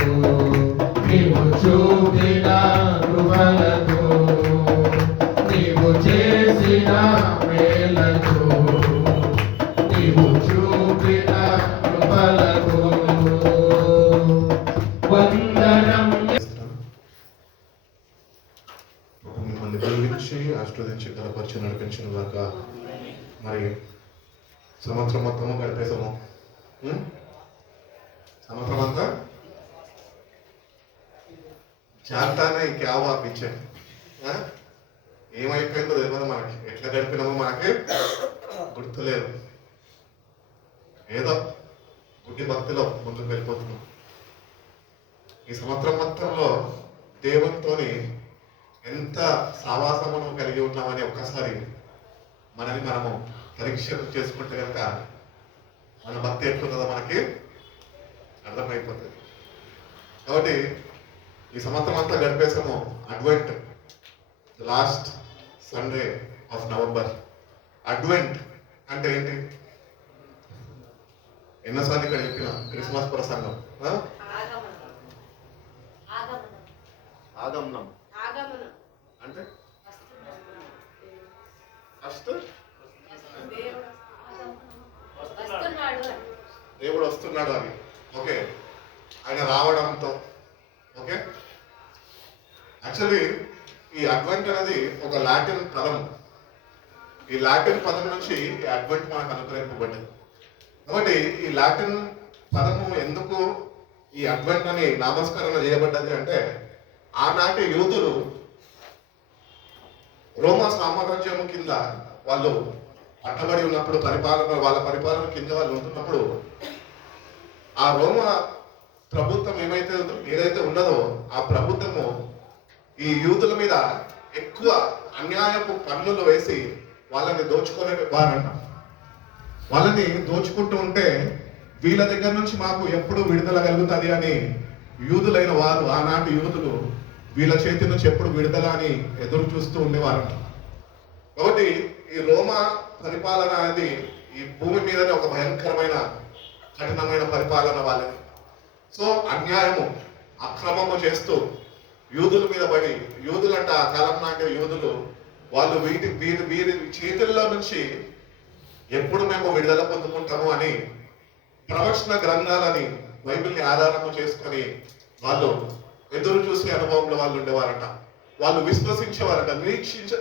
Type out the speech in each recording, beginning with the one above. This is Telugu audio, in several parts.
నీవు చూపిన కృపలకు నీవు చేసిన మేలకు నీవు చూపిన కృపలకు వందనం. మిమ్మల్ని కలిగించి ఆశీర్వదించి గలపరిచి నడిపించిన దాకా మరి సంవత్సరం మొత్తము గడిపేసాము. సంవత్సరం అంతా జాగ్రత్తనే క్యావ్ ఆపించాను. ఏమైపోయిందో తెలియదు మనకి, ఎట్లా గడిపినామో మనకి గుర్తులేదు. ఏదో గుడ్డి భక్తిలో ముందుకు వెళ్ళిపోతున్నాం. ఈ సంవత్సరం మొత్తంలో దేవునితోని ఎంత సావాసమును కలిగి ఉన్నామని ఒక్కసారి మనని మనము పరీక్ష చేసుకుంటే కనుక మన భక్తి ఎట్లున్నదో మనకి అర్థమైపోతుంది. కాబట్టి ఈ సంవత్సరం అంతా గడిపేసాము. Advent last Sunday of November. Advent అంటే ఏంటి? ఎన్నోసార్లు ఇక్కడ చెప్పిన క్రిస్మస్ ప్రసంగం. ఆగమనం అంటే ఫస్ట్ దేవుడు వస్తున్నాడు అని, ఓకే, ఆయన రావడంతో. ఓకే, యాక్చువల్లీ ఈ అడ్వెంట్ అనేది ఒక లాటిన్ పదం. ఈ లాటిన్ పదం నుంచి ఈ అడ్వెంట్ మనకు అనుగ్రహింపబడ్డది. కాబట్టి ఈ లాటిన్ పదము ఎందుకు ఈ అడ్వెంట్ అని నామస్కరణ చేయబడ్డది అంటే, ఆనాటి యూదులు రోమా సామ్రాజ్యం కింద వాళ్ళు పట్టబడి ఉన్నప్పుడు, వాళ్ళ పరిపాలన కింద వాళ్ళు ఉంటున్నప్పుడు, ఆ రోమా ప్రభుత్వం ఏదైతే ఉన్నదో ఆ ప్రభుత్వము ఈ యూదుల మీద ఎక్కువ అన్యాయపు పన్నులు వేసి వాళ్ళని దోచుకునే వారంట. వాళ్ళని దోచుకుంటూ ఉంటే వీళ్ళ దగ్గర నుంచి మాకు ఎప్పుడు విడుదల కలుగుతుంది అని యూదులైన వారు, ఆనాటి యూదులు వీళ్ళ చేతి నుంచి ఎప్పుడు విడుదల అని ఎదురు చూస్తూ ఉండేవారంట. కాబట్టి ఈ రోమా పరిపాలన అనేది ఈ భూమి మీదనే ఒక భయంకరమైన కఠినమైన పరిపాలన వాళ్ళది. సో అన్యాయము, అక్రమము చేస్తూ యూదుల మీద పడి, యూదులంటే ఆ కాలం నాటి యూదులు, వాళ్ళు వీరి చేతుల్లో నుంచి ఎప్పుడు మేము విడుదల పొందుకుంటాము అని ప్రవచన గ్రంథాలని, బైబిల్ని ఆధారము చేసుకొని వాళ్ళు ఎదురు చూసే అనుభవంలో వాళ్ళు ఉండేవారంట. వాళ్ళు విశ్వసించేవారంట,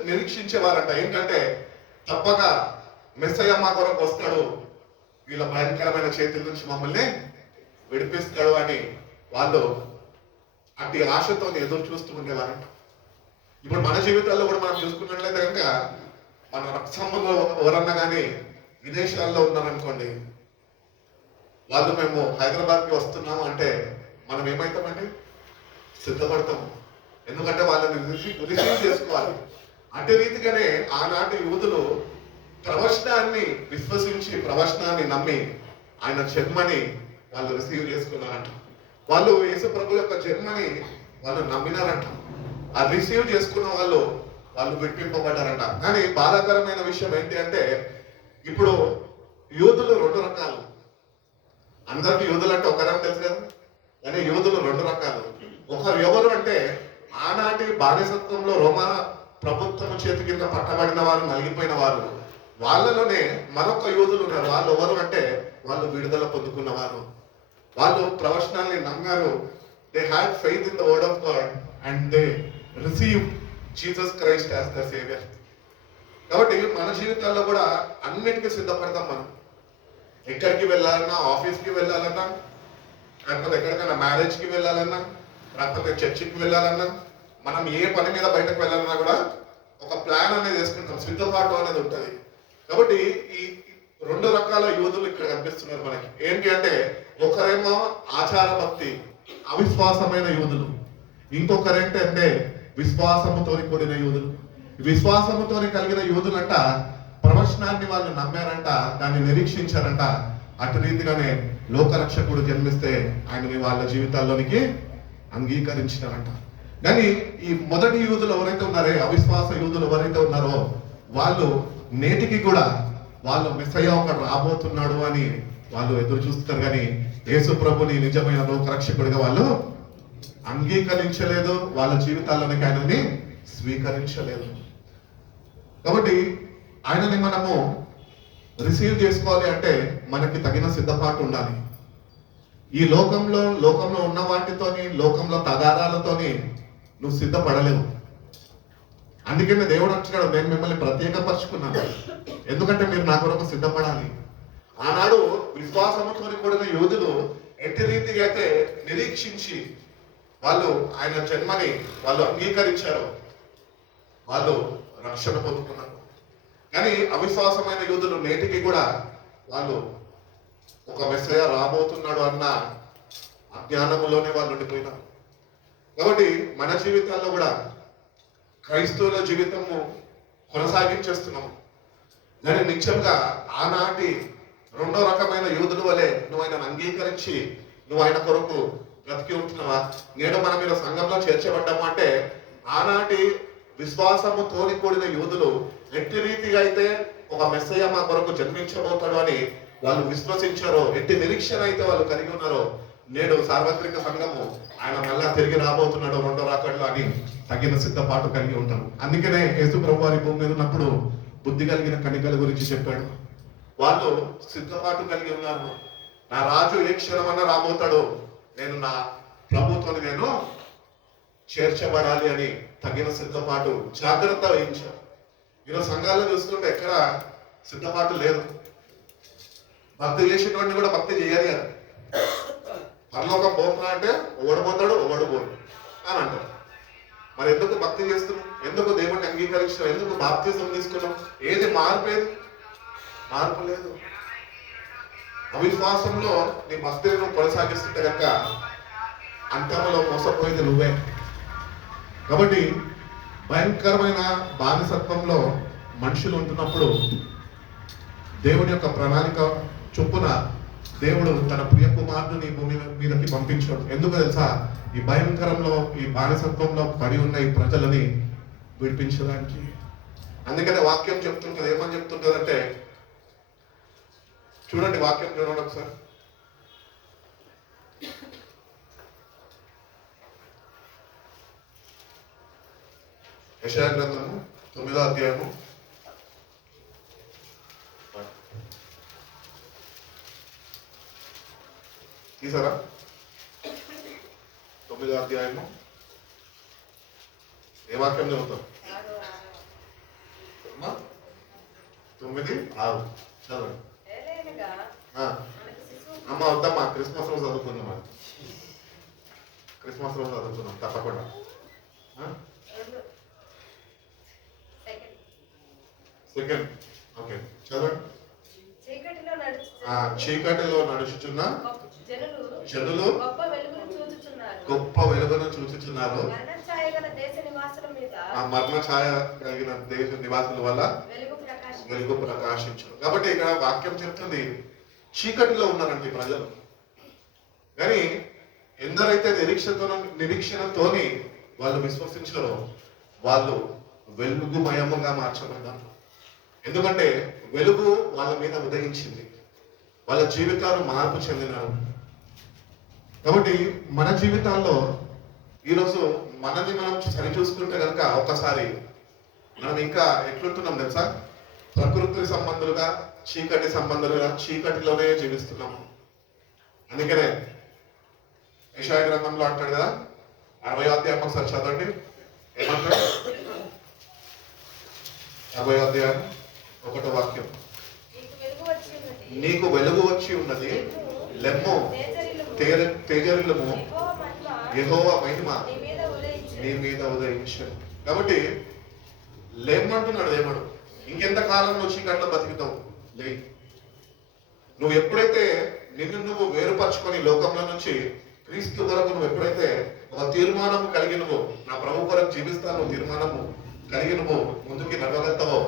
నిరీక్షించేవారంట. ఏంటంటే తప్పక మెస్సయ్య మా కొరకు వస్తాడు, వీళ్ళ భయంకరమైన చేతుల నుంచి మమ్మల్ని విడిపిస్తాడు అని వాళ్ళు అట్టి ఆశతో ఎదురు చూస్తూ ఉండేవారంట. ఇప్పుడు మన జీవితాల్లో కూడా మనం చూసుకున్నట్లయితే కనుక మన రక్తంలో ఎవరన్నా కానీ విదేశాల్లో ఉన్నారనుకోండి, వాళ్ళు మేము హైదరాబాద్కి వస్తున్నాము అంటే మనం ఏమవుతామండి? సిద్ధపడతాము. ఎందుకంటే వాళ్ళని రిసీవ్ చేసుకోవాలి. అదే రీతిగానే ఆనాటి యూదులు ప్రవచనాన్ని విశ్వసించి, ప్రవచనాన్ని నమ్మి ఆయన జన్మని వాళ్ళు రిసీవ్ చేసుకున్నారంట. వాళ్ళు యేసు ప్రభు యొక్క జన్మని వాళ్ళు నమ్మినారంట. ఆ రిసీవ్ చేసుకున్న వాళ్ళు విడిపింపబడ్డారంట. కానీ బాధాకరమైన విషయం ఏంటి అంటే, ఇప్పుడు యూదులు రెండు రకాలు. అందరికి యూదులు అంటే ఒకరని తెలుసు కదా, కానీ యూదులు రెండు రకాలు. ఒకరు ఎవరు అంటే ఆనాటి బానిసత్వంలో రోమా ప్రభుత్వం చేతి కింద పట్టబడిన వారు, నలిగిపోయిన వారు. వాళ్ళలోనే మరొక యూదులు ఉన్నారు. వాళ్ళు ఎవరు అంటే వాళ్ళు విడుదల పొందుకున్నవారు. వాళ్ళు ప్రవచనాన్ని నమ్మారు. They had faith in the word of God and they receive Jesus Christ as the saviour. కాబట్టి మన జీవితాల్లో కూడా అన్నిటికీ సిద్ధపడతాం మనం. ఎక్కడికి వెళ్ళాలన్నా, ఆఫీస్కి వెళ్ళాలన్నా, లేకపోతే ఎక్కడికైనా మ్యారేజ్కి వెళ్ళాలన్నా, లేకపోతే చర్చికి వెళ్ళాలన్నా, మనం ఏ పని మీద బయటకు వెళ్ళాలన్నా కూడా ఒక ప్లాన్ అనేది వేసుకుంటాం, సిద్ధపాటు అనేది ఉంటుంది. కాబట్టి ఈ రెండు రకాల యూదులు ఇక్కడ కనిపిస్తున్నారు మనకి. ఏంటి అంటే, ఒకరేమో ఆచార భక్తి, అవిశ్వాసమైన యూదులు. ఇంకొకరేంటంటే విశ్వాసముతో కూడిన యూదులు. విశ్వాసముతో కలిగిన యూదులంట ప్రవచనాన్ని వాళ్ళు నమ్మారంట, దాన్ని నిరీక్షించారంట. అటు రీతిగానే లోకరక్షకుడు జన్మిస్తే ఆయనని వాళ్ళ జీవితాల్లోనికి అంగీకరించినారంట. కానీ ఈ మొదటి యూదులు ఎవరైతే ఉన్నారో, అవిశ్వాస యూదులు ఎవరైతే ఉన్నారో, వాళ్ళు నేటికి కూడా వాళ్ళు మెస్సయ్య ఒకడు రాబోతున్నాడు అని వాళ్ళు ఎదురు చూస్తారు. కానీ యేసు ప్రభుని నిజమైన లోకరక్షకుడిగా వాళ్ళు అంగీకరించలేదు, వాళ్ళ జీవితాల్లోనికి ఆయనని స్వీకరించలేదు. కాబట్టి ఆయనని మనము రిసీవ్ చేసుకోవాలి అంటే మనకి తగిన సిద్ధపాటు ఉండాలి. ఈ లోకంలో ఉన్న వాటితోని, లోకంలో తగాదాలతోని నువ్వు సిద్ధపడలేవు. అందుకనే దేవుడు అంటున్నాడు, నేను మిమ్మల్ని ప్రత్యేకపరుచుకున్నాను, ఎందుకంటే మీరు నా కొరకు సిద్ధపడాలి. ఆనాడు విశ్వాసముతో కూడిన యోధులు ఎట్టి రీతిగా అయితే నిరీక్షించి వాళ్ళు ఆయన జన్మని వాళ్ళు అంగీకరించారు, వాళ్ళు రక్షణ పొందుకున్నారు. కానీ అవిశ్వాసమైన యోధులు నేటికి కూడా వాళ్ళు ఒక మెస్సయ్య రాబోతున్నాడు అన్న అజ్ఞానములోనే వాళ్ళు ఉండిపోయినారు. కాబట్టి మన జీవితాల్లో కూడా క్రైస్తవుల జీవితము కొనసాగించేస్తున్నాము. కానీ నిత్యంగా ఆనాటి రెండో రకమైన యూదుల వలె నువ్వు ఆయనను అంగీకరించి నువ్వు ఆయన కొరకు బ్రతికి ఉంటున్నావా? నేడు మనం మీరు సంఘంలో చేర్చబడ్డాము అంటే ఆనాటి విశ్వాసము తోని కూడిన యూదులు ఎట్టి రీతిగా అయితే ఒక మెస్సయ్య మా కొరకు జన్మించబోతాడు అని వాళ్ళు విశ్వసించారో, ఎట్టి నిరీక్షణ అయితే వాళ్ళు కలిగి ఉన్నారో, నేడు సార్వత్రిక సంఘము ఆయన మళ్ళా తిరిగి రాబోతున్నాడు రెండో రాకడలో అని తగిన సిద్ధపాటు కలిగి ఉంటారు. అందుకనే యేసు ప్రభు వారి భూమి మీద ఉన్నప్పుడు బుద్ధి కలిగిన కణికల గురించి చెప్పాడు. వాళ్ళు సిద్ధపాటు కలిగి ఉన్నారు. నా రాజు ఏ క్షణమన్నా రాబోతాడు, నేను నా ప్రభుత్వాన్ని నేను చేర్చబడాలి అని తగిన సిద్ధపాటు జాగ్రత్త వహించారు. ఈరోజు సంఘాల్లో చూస్తుంటే ఎక్కడ సిద్ధపాటు లేదు. భక్తి చేసేటువంటి కూడా భక్తి చేయాలి కదా. పరలోకం పోతున్నా అంటే ఓడిపోతాడు, ఓడిపోడు అని అంటారు. మరి ఎందుకు భక్తి చేస్తున్నాం? ఎందుకు దేవుడిని అంగీకరించడం? ఎందుకు బాప్తిజం తీసుకున్నాం? ఏది మార్పు లేదు. అవిశ్వాసంలో నీ భక్తిని నువ్వు కొనసాగిస్తుంటే కనుక అంతంలో మోసపోయేది నువ్వే. కాబట్టి భయంకరమైన బానిసత్వంలో మనుషులు ఉంటున్నప్పుడు దేవుని యొక్క ప్రణాళిక చొప్పున దేవుడు తన ప్రియ కుమారుని భూమి మీదకి పంపించాడు. ఎందుకు తెలుసా? ఈ భయంకరంలో, ఈ బానిసత్వంలో పడి ఉన్న ఈ ప్రజలని విడిపించడానికి. అందుకనే వాక్యం చెప్తుంటది, ఏమని చెప్తుంటది అంటే, చూడండి వాక్యం చూడండి ఒకసారి. యెషయా గ్రంథము 9వ అధ్యాయము తీసారా? 9వ అధ్యాయము ఏ వాక్యం చదువుతాం? 9:6 చదవండి. అమ్మ వద్దమ్మా, క్రిస్మస్ రోజు చదువుకుందామా? క్రిస్మస్ రోజు చదువుకుందాం తప్పకుండా. సెకండ్ ఓకే చదవండి. చీకటిలో నడుచుచున్న జనులు గొప్ప వెలుగును చూచుచున్నారు. ఆ మరణ ఛాయ కలిగిన దేశ నివాసుల వల్ల వెలుగు ప్రకాశించు. కాబట్టి ఇక్కడ వాక్యం చెప్తుంది చీకటిలో ఉన్నారండి ప్రజలు. కానీ ఎందరైతే నిరీక్షణతోని వాళ్ళు విశ్వసించారో వాళ్ళు వెలుగుమయముగా మార్చబడ్డారు. ఎందుకంటే వెలుగు వాళ్ళ మీద ఉదయించింది, వాళ్ళ జీవితాలు మార్పు చెందినారు. కాబట్టి మన జీవితాల్లో ఈరోజు మనల్ని మనం సరి చూసుకుంటే కనుక ఒకసారి మనం ఇంకా ఎట్లుంటున్నాం తెలుసా? ప్రకృతి సంబంధులుగా, చీకటి సంబంధులుగా, చీకటిలోనే జీవిస్తున్నాము. అందుకనే యెషయా గ్రంథంలో అంటాడు కదా, 60వ అధ్యాయం ఒకసారి చదవండి. ఏమంటాడు? 60వ అధ్యాయం 1వ వాక్యం. నీకు వెలుగు వచ్చి ఉన్నది, లెమ్ము తేజరిల్లుము, యెహోవా మహిమ నీ మీద ఉదయించను. కాబట్టి లేమంటున్నాడు దేవుడు. ఇంకెంత కాలం నువ్వు చీకట్లో బతుకుతావు? లే. నువ్వు ఎప్పుడైతే నువ్వు వేరుపరచుకొని లోకంలో నుంచి క్రీస్తు కొరకు నువ్వు ఎప్పుడైతే ఒక తీర్మానం కలిగి నువ్వు నా ప్రభు కొరకు జీవిస్తాను తీర్మానము కలిగి నువ్వు ముందుకి నడవగలుగుతావో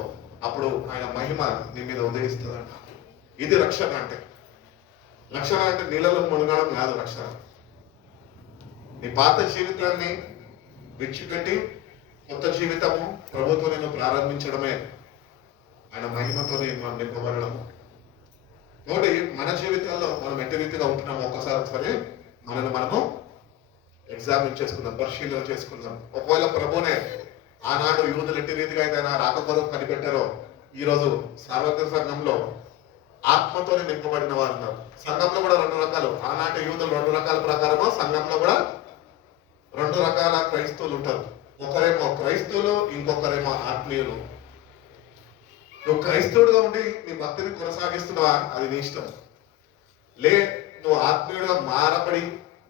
అప్పుడు ఆయన మహిమ నీ మీద ఉదయిస్తుందంట. ఇది రక్షణ అంటే. రక్షణ అంటే నీళ్ళలో మునగడం కాదు రక్షణ. నీ పాత జీవితాన్ని విడిచిపెట్టి కొత్త జీవితము ప్రభుత్వం నేను ప్రారంభించడమే ఆయన మహిమతో మనం నింపబడము. కాబట్టి మన జీవితాల్లో మనం ఎట్టి రీతిగా ఉంటున్నాము ఒకసారి మనము ఎగ్జామిన్ చేసుకుందాం, పరిశీలన చేసుకుందాం. ఒకవేళ ప్రభునే ఆనాడు యూదులు ఎట్టి రీతిగా అయితే ఆయన రాక కొరకు కనిపెట్టారో, ఈ రోజు సార్వత్రిక సంఘంలో ఆత్మతోనే నింపబడిన వారు ఉన్నారు. సంఘంలో కూడా రెండు రకాలు, ఆనాటి యూదులు రెండు రకాల ప్రకారము, సంఘంలో కూడా రెండు రకాల క్రైస్తవులు ఉంటారు. ఒకరేమో క్రైస్తవులు, ఇంకొకరేమో ఆత్మీయులు. నువ్వు క్రైస్తవుడుగా ఉండి నీ భక్తిని కొనసాగిస్తున్నావా, అది నీ ఇష్టం. లే నువ్వు ఆత్మీయుడుగా మారబడి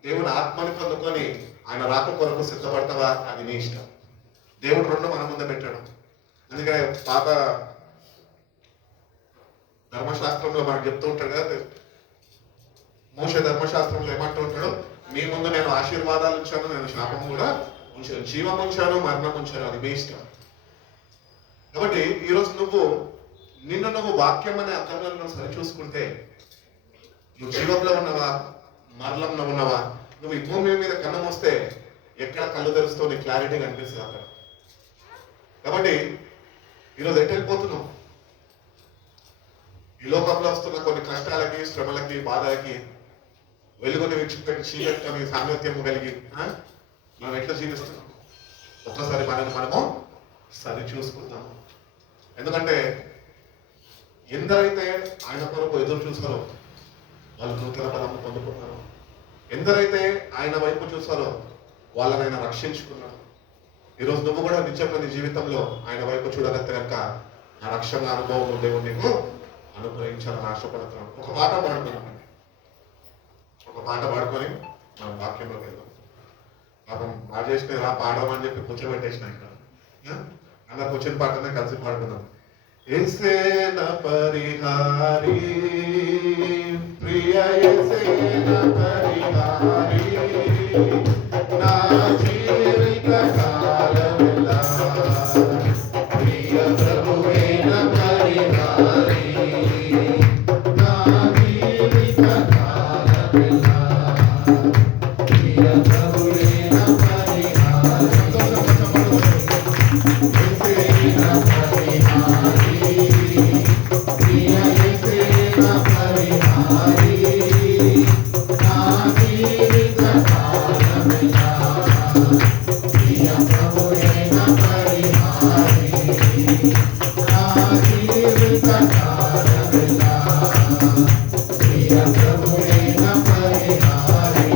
దేవుని ఆత్మని పొందుకొని ఆయన రాక కొరకు సిద్ధపడతావా, అది నీ ఇష్టం. దేవుడు రెండు మన ముందే పెట్టాడు. అందుకనే పాత ధర్మశాస్త్రంలో మనకు చెప్తూ ఉంటాడు కదా, మోషే ధర్మశాస్త్రంలో ఏమంటూ ఉంటాడు, మీ ముందు నేను ఆశీర్వాదాలు ఉంచాను, నేను శాపం కూడా ఉంచాను, జీవం ఉంచాను, మరణం ఉంచాను, అది మీ ఇష్టం. కాబట్టి ఈరోజు నువ్వు వాక్యం అనే అర్థంలో నువ్వు సరి చూసుకుంటే, నువ్వు జీవంలో ఉన్నవా, మరణంలో ఉన్నవా, నువ్వు ఈ భూమి మీద కన్నం వస్తే ఎక్కడ కళ్ళు తెరుస్తావు, నీ క్లారిటీ కనిపిస్తుంది అక్కడ. కాబట్టి ఈరోజు ఎటు వెళ్ళిపోతున్నావు? ఈ లోకంలో వస్తున్న కొన్ని కష్టాలకి, శ్రమలకి, బాధలకి వెలుగుని విడిచిపెట్టి చీకటిని సాంగత్యం కలిగి మనం ఎట్లా జీవిస్తున్నాం? ఒక్కసారి మనము సరి చూసుకుందాం. ఎందుకంటే ఎందరైతే ఆయన కొరకు ఎదురు చూసారో వాళ్ళు నూతన బలం పొందుకున్నారు. ఎందరైతే ఆయన వైపు చూసారో వాళ్ళని ఆయన రక్షించుకున్నారు. ఈరోజు నువ్వు కూడా నిజంగా నీ జీవితంలో ఆయన వైపు చూడాలంటే కనుక ఆ రక్షణ అనుభవం దేవుడు నీకు అనుగ్రహించాలని ఆశపడుతున్నాను. ఒక పాట పాడుకొని మనం వాక్యంలోకి వెళ్దాం. పాపం రాజేష్ రా పాడమని చెప్పి కూర్చోబెట్టేసిన ఇక్కడ అందరికి వచ్చిన పాటనే కలిసి పాడుకున్నాం. యేసేన పరిహారి ప్రియ యేసేన పరిహారి నా జీవిత కాలమెల్లా ప్రియ ప్రభువేన పరిహారి నా జీవిత కాలమెల్లా ప్రియ ప్రభువేన పరిహారి యేసేన పరిహారి ప్రియ యేసేన పరిహారి నా జీవిత కాలమెల్లా ప్రియ ప్రభువేన పరిహారి నా జీవిత కాలమెల్లా ప్రియ ప్రభువేన పరిహారి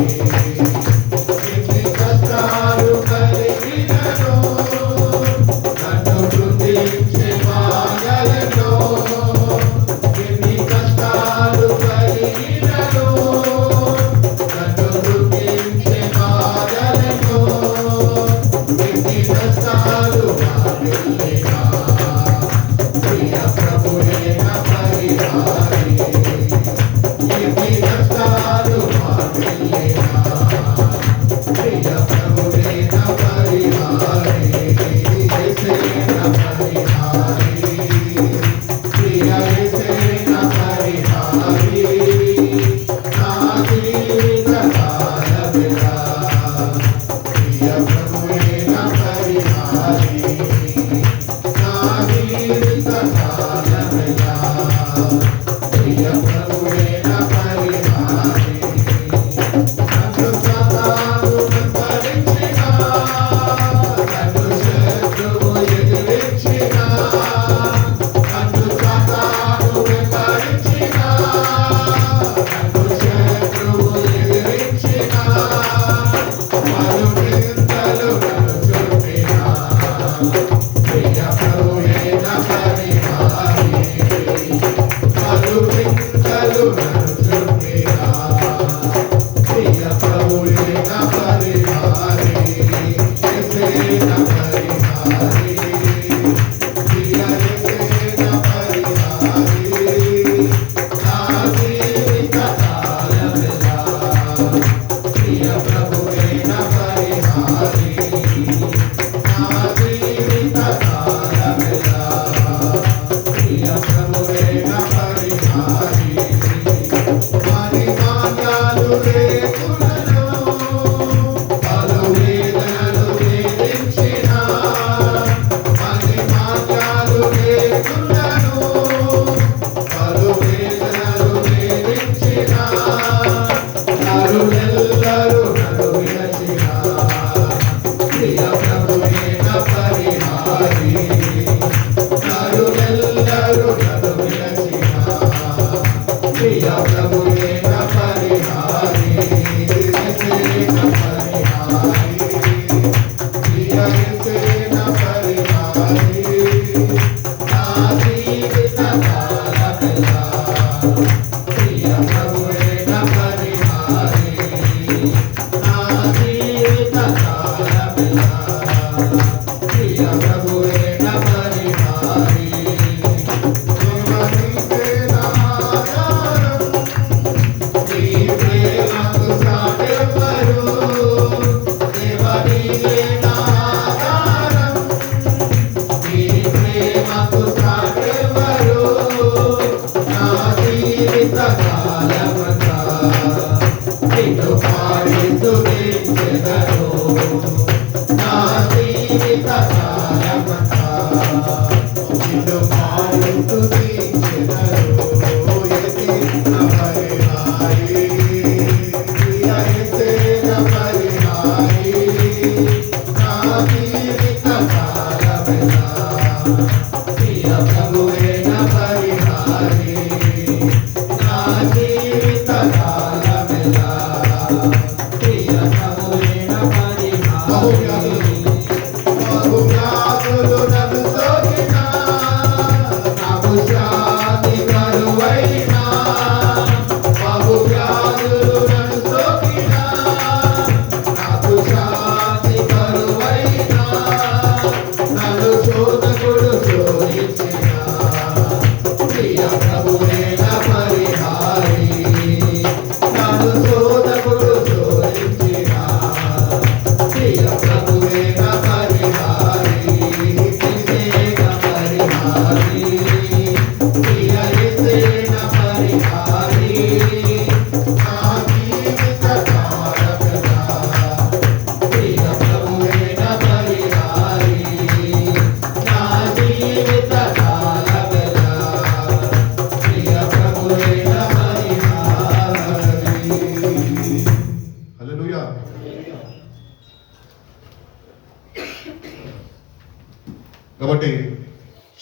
కాబట్టి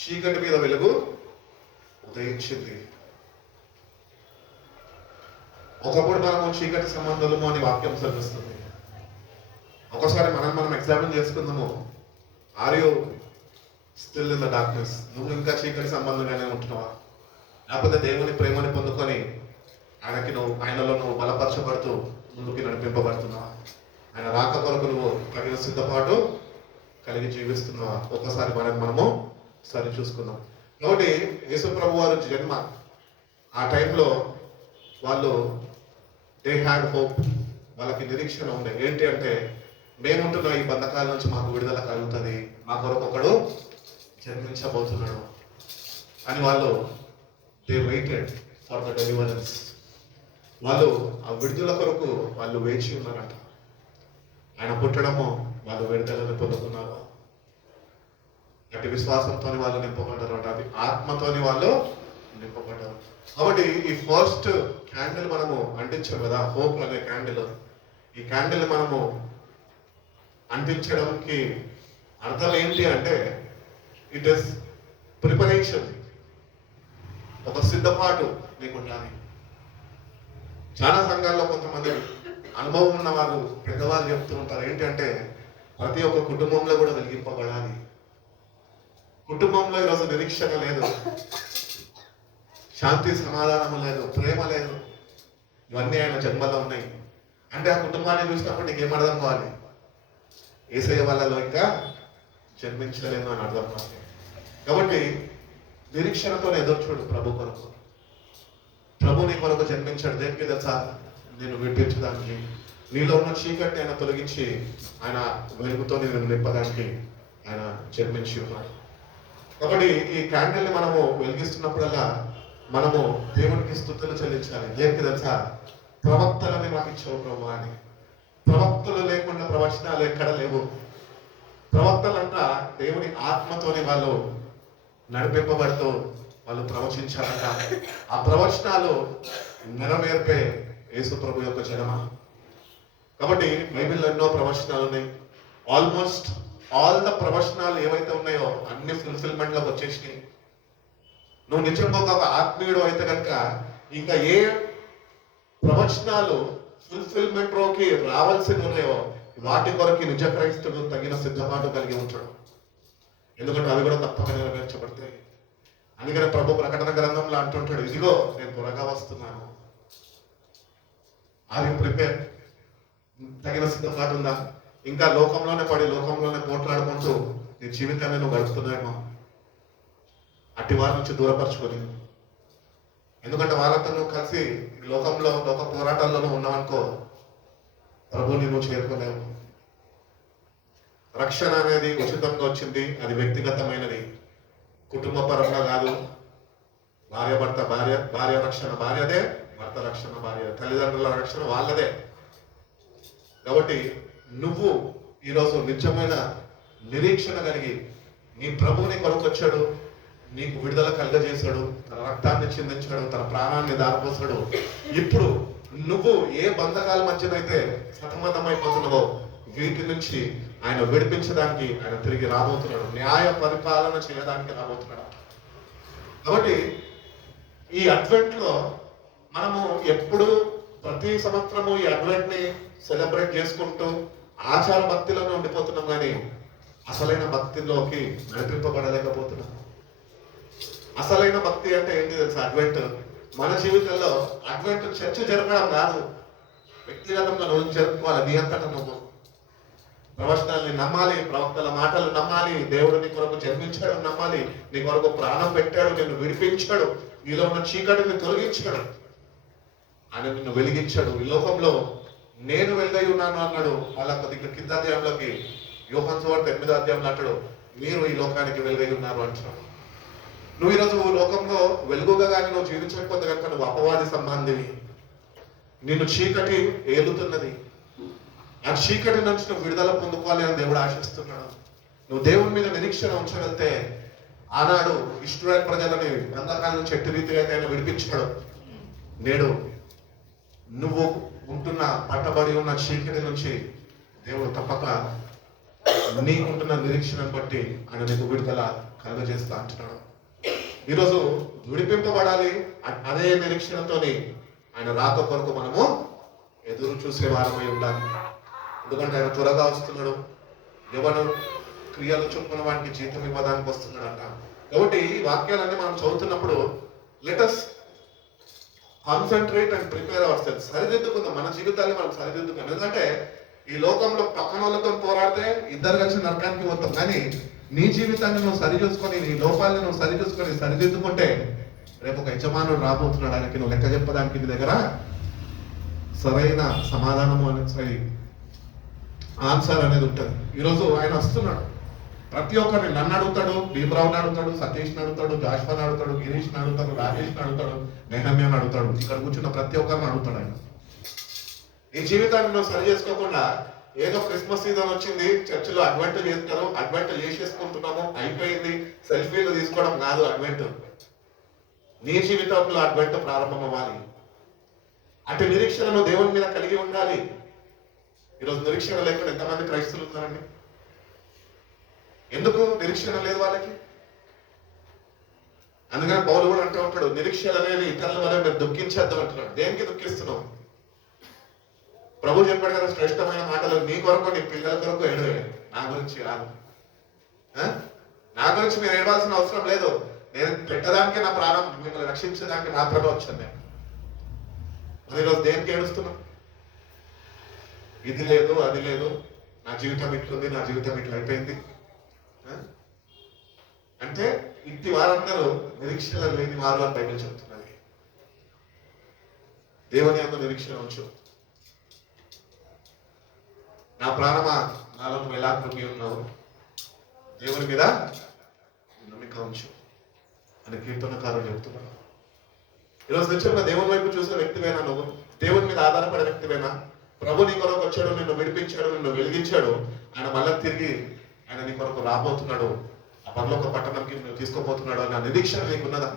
చీకటి మీద వెలుగు ఉదయించింది. ఒకప్పుడు మనము చీకటి సంబంధము అని వాక్యం చదివిస్తుంది. ఒకసారి మనం ఎగ్జామిన్ చేసుకుందాము. Are you still in the darkness? నువ్వు ఇంకా చీకటి సంబంధంగానే ఉంటున్నావా? లేకపోతే దేవుని ప్రేమని పొందుకొని ఆయనలో నువ్వు బలపరచబడుతూ ముందుకి నడిపింపబడుతున్నావా? ఆయన రాక కొరకు నువ్వు తగిన సిద్ధపాటు కలిగి జీవిస్తున్నావా? ఒకసారి మనము సరి చూసుకుందాం. కాబట్టి యేసు ప్రభు వారి జన్మ ఆ టైంలో వాళ్ళు దే హ్యాడ్ హోప్, వాళ్ళకి నిరీక్షణ ఉండే. ఏంటి అంటే, మేముంటున్న ఈ బంధకాల నుంచి మాకు విడుదల కలుగుతుంది, మా కొరకు ఒకడు జన్మించబోతున్నాడు అని వాళ్ళు they waited for the deliverance. వాళ్ళు ఆ విడుదల కొరకు వాళ్ళు వేచి ఉన్నారంట. ఆయన పుట్టడము వాళ్ళు విడుదలను పొందుకున్నారు. అటు విశ్వాసంతో వాళ్ళు నింపబడ్డారు, అటు ఆత్మతోని వాళ్ళు నింపబడ్డారు. కాబట్టి ఈ ఫస్ట్ క్యాండిల్ మనము అంటించాం కదా, హోప్ అనే క్యాండిల్. ఈ క్యాండిల్ మనము అంటించడానికి అర్థం ఏంటి అంటే, ఇట్ ఇస్ ప్రిపరేషన్, ఒక సిద్ధపాటు నీకు ఉండాలి. చాలా సంఘాల్లో కొంతమంది అనుభవం ఉన్న వారు పెద్దవాళ్ళు చెప్తూ ఉంటారు ఏంటంటే, ప్రతి ఒక్క కుటుంబంలో కూడా వెలిగింపబడాలి. కుటుంబంలో ఈరోజు నిరీక్షణ లేదు, శాంతి సమాధానం లేదు, ప్రేమ లేదు. ఇవన్నీ ఆయన జన్మలో ఉన్నాయి. అంటే ఆ కుటుంబాన్ని చూసినప్పుడు నీకేం అర్థం కావాలి? యేసయ్య వాళ్ళలో ఇంకా జన్మించలేను అని అర్థం కావాలి. కాబట్టి నిరీక్షణతో ఎదురు చూడు ప్రభు కొరకు. ప్రభు నీ కొరకు జన్మించాడు దేనికి తెలుసా? నేను విడిపించడానికి, నీలో ఉన్న చీకటిని ఆయన తొలగించి ఆయన వెలుగుతో నేను నింపడానికి ఆయన జన్మించి ఉన్నాడు. కాబట్టి ఈ క్యాండిల్ని మనము వెలిగిస్తున్నప్పుడల్లా మనము దేవునికి స్తుతులు చెల్లించాలి. దేనికి తెలుసా? ప్రవక్తలని మాకు ఇచ్చావు ప్రభు అని. ప్రవక్తలు లేకుండా ప్రవచనాలు ఎక్కడ లేవు. ప్రవక్తలంట దేవుని ఆత్మతోని వాళ్ళు నడిపింపబడుతూ వాళ్ళు ప్రవచించారంట. ఆ ప్రవచనాలు నెరవేర్పే యేసు ప్రభు యొక్క జన్మ. కాబట్టి బైబిల్లో ఎన్నో ప్రవచనాలు ఉన్నాయి. ఆల్మోస్ట్ ఆల్ ద ప్రవచనాలు ఏవైతే ఉన్నాయో అన్ని ఫుల్ఫిల్మెంట్ లోకి వచ్చేసినాయి. నువ్వు నిజంగా ఒక ఆత్మీయుడు అయితే కనుక ఇంకా ఏ ప్రవచనాలు ఫుల్ఫిల్మెంట్ లోకి రావాల్సి ఉన్నాయో వాటి కొరకు నిజ క్రైస్తవుడు తగిన సిద్ధపాటు కలిగి ఉంటాడు. ఎందుకంటే అవి కూడా తప్పక నెరవేర్చబడతాయి. అందుకనే ప్రభు ప్రకటన గ్రంథంలో అంటుంటాడు, ఇదిగో నేను త్వరగా వస్తున్నాను. Are you prepare? తగిన సిద్ధపాటు ఉందా? ఇంకా లోకంలోనే పడి లోకంలోనే పోట్లాడుకుంటూ నీ జీవితాన్ని నువ్వు గడుపుతున్నాయేమో? అట్టి వారి నుంచి దూరపరచుకొని, ఎందుకంటే వాళ్ళతో నువ్వు కలిసి లోకంలో లోక పోరాటాల్లో నువ్వు ఉన్నావనుకో ప్రభుని నువ్వు చేరుకోలేవు. రక్షణ అనేది ఉచితంగా వచ్చింది, అది వ్యక్తిగతమైనది, కుటుంబ పరంగా కాదు. భార్య రక్షణ భార్యదే, భర్త రక్షణ భార్య, తల్లిదండ్రుల రక్షణ వాళ్ళదే. కాబట్టి నువ్వు ఈరోజు నిజమైన నిరీక్షణ కలిగి నీ ప్రభువుని కొరకు వచ్చాడు, నీకు విడుదల కలుగజేశాడు, తన రక్తాన్ని చిందించాడు, తన ప్రాణాన్ని దారిపోసాడు. ఇప్పుడు నువ్వు ఏ బంధకాల మధ్యనైతే సతమతమైపోతున్నావో వీటి నుంచి ఆయన విడిపించడానికి ఆయన తిరిగి రాబోతున్నాడు, న్యాయ పరిపాలన చేయడానికి రాబోతున్నాడు. కాబట్టి ఈ అడ్వెంట్ లో మనము ఎప్పుడు ప్రతి సంవత్సరము ఈ అడ్వెంట్ ని సెలబ్రేట్ చేసుకుంటూ ఆచార భక్తిలోనే ఉండిపోతున్నాం, కానీ అసలైన భక్తిలోకి నడిపింపబడలేకపోతున్నాం. అసలైన భక్తి అంటే ఏంటి తెలుసా? అడ్వెంట్. మన జీవితంలో అడ్వెంట్ చర్చ జరపడం కాదు, వ్యక్తిగతంగా నువ్వు జరుపుకోవాలి. నీ అంతటా నువ్వు ప్రవచనాల్ని నమ్మాలి, ప్రవక్తల మాటలు నమ్మాలి, దేవుడు నీ కొరకు జన్మించాడు నమ్మాలి, నీ కొరకు ప్రాణం పెట్టాడు, నిన్ను విడిపించాడు, నీలో ఉన్న చీకటిని తొలగించాడు, ఆయన నిన్ను వెలిగించాడు. ఈ లోకంలో నేను వెలుగై ఉన్నాను అన్నాడు. అలా కొద్దిగా కింద అధ్యాయంలోకి యోహాను సువార్త 8వ అధ్యాయంలో అంటాడు, మీరు ఈ లోకానికి వెలుగై ఉన్నారు అంటున్నాడు. నువ్వు ఈరోజు లోకంలో వెలుగుగా కానీ నువ్వు జీవించకపోతే కనుక నువ్వు అపవాది సంబంధివి. నిన్ను చీకటి ఏలుతున్నది. ఆ చీకటి నుంచి నువ్వు విడుదల పొందుకోవాలి అని దేవుడు ఆశిస్తున్నాడు. నువ్వు దేవుని మీద నిరీక్షణ ఉంచగలితే ఆనాడు ఇశ్రాయేలు ప్రజలని బంధకాల నుంచి ఎట్టి రీతిగా ఆయన విడిపించాడు. నేడు నువ్వు ఉంటున్న పట్టబడి ఉన్న చీకటి నుంచి దేవుడు తప్పక నీకుంటున్న నిరీక్షణను బట్టి ఆయన నీకు విడుదల కలుగజేస్తా అంటున్నాడు. ఈరోజు విడిపింపబడాలి, అదే నిరీక్షణతోని ఆయన రాక కొరకు మనము ఎదురు చూసే వారమై ఉండాలి. ఎందుకంటే ఆయన త్వరగా వస్తున్నాడు. ఎవరు క్రియలు చొప్పున వానికి జీతం ఇవ్వడానికి వస్తున్నాడు అంట. కాబట్టి ఈ వాక్యాలన్నీ మనం చదువుతున్నప్పుడు let us concentrate and prepare our self. సరిదిద్దుకుందాం మన జీవితాన్ని మనం సరిదిద్దుకుందాం. ఎందుకంటే ఈ లోకంలో పక్కన వాళ్ళతో పోరాడితే ఇద్దరు కలిసి నరకానికి పోతాం. కానీ నీ జీవితాన్ని నువ్వు సరి చూసుకొని, నీ లోపాలను నువ్వు సరి చూసుకొని సరిదిద్దుకుంటే రేపు ఒక యజమానుడు రాబోతున్నాడు. ఆయనకి నువ్వు లెక్క చెప్పడానికి నీ దగ్గర సరైన సమాధానము అనేది ఆన్సర్ అనేది ఉంటుంది. ఈరోజు ఆయన వస్తున్నాడు. ప్రతి ఒక్కరిని నన్ను అడుగుతాడు, భీమరావుని అడుగుతాడు, సతీష్ని అడుగుతాడు, జాష్వాని అడుగుతాడు, గిరీష్ని అడుగుతాడు, రాజేష్ని అడుగుతాడు, నెహమ్యాని అడుగుతాడు. ఇక్కడ కూర్చున్న ప్రతి ఒక్కరిని అడుగుతాడు ఆయన. ఈ జీవితాన్ని నువ్వు సరి చేసుకోకుండా ఏదో క్రిస్మస్ సీజన్ వచ్చింది, చర్చిలో అడ్వెంట్ చేస్తారు, అడ్వెంట్ చేసేసుకుంటున్నాము, అయిపోయింది, సెల్ఫీలు తీసుకోవడం కాదు అడ్వెంట్. నీ జీవితంలో అడ్వెంట్ ప్రారంభం అవ్వాలి. అటు నిరీక్షణను దేవుని మీద కలిగి ఉండాలి. ఈరోజు నిరీక్షణ లేకుండా ఎంతమంది క్రైస్తవులు ఉన్నారండి? ఎందుకు నిరీక్షణ లేదు వాళ్ళకి? అందుకని పౌలు కూడా అంటూ ఉంటాడు, నిరీక్షణ అనేది ఇతరుల వల్ల మీరు దుఃఖించేద్దాం అంటున్నాడు. దేనికి దుఃఖిస్తున్నావు? ప్రభు చెప్పాడు కదా శ్రేష్టమైన మాటలు, నీ కొరకు నీ పిల్లల కొరకు ఏడవే, నా గురించి కాదు. నా గురించి మీరు ఏడవాల్సిన అవసరం లేదు. నేను పెట్టడానికి నా ప్రాణం, మిమ్మల్ని రక్షించడానికి మాత్రమే వచ్చాను నేను. మరి ఈరోజు దేనికి ఏడుస్తున్నాం? ఇది లేదు, అది లేదు, నా జీవితం ఇట్లుంది, నా జీవితం ఇట్లా అయిపోయింది అంటే ఇంటి వారందరూ నిరీక్షణ లేని వారు అని బైబిల్ చెప్తున్నది. దేవుని అందు నిరీక్షణ ఉంచు. నా ప్రాణమా నాలో నువ్వు ఎలా కృంగి ఉన్నావు, దేవుని మీద నమ్మిక ఉంచు అని కీర్తనకారులు చెప్తున్నాడు. ఈరోజు నిత్యంగా దేవుని వైపు చూసిన వ్యక్తివేనా నువ్వు? దేవుని మీద ఆధారపడే వ్యక్తివేనా? ప్రభు నీ కొరకు వచ్చాడు, నిన్ను విడిపించాడు, నిన్ను వెలిగించాడు. ఆయన మళ్ళీ తిరిగి ఆయన నీ కొరకు రాబోతున్నాడు, ఆ పరలోక పట్టణంకి నువ్వు తీసుకోబోతున్నాడు అన్న నిరీక్షణ నీకున్నదా?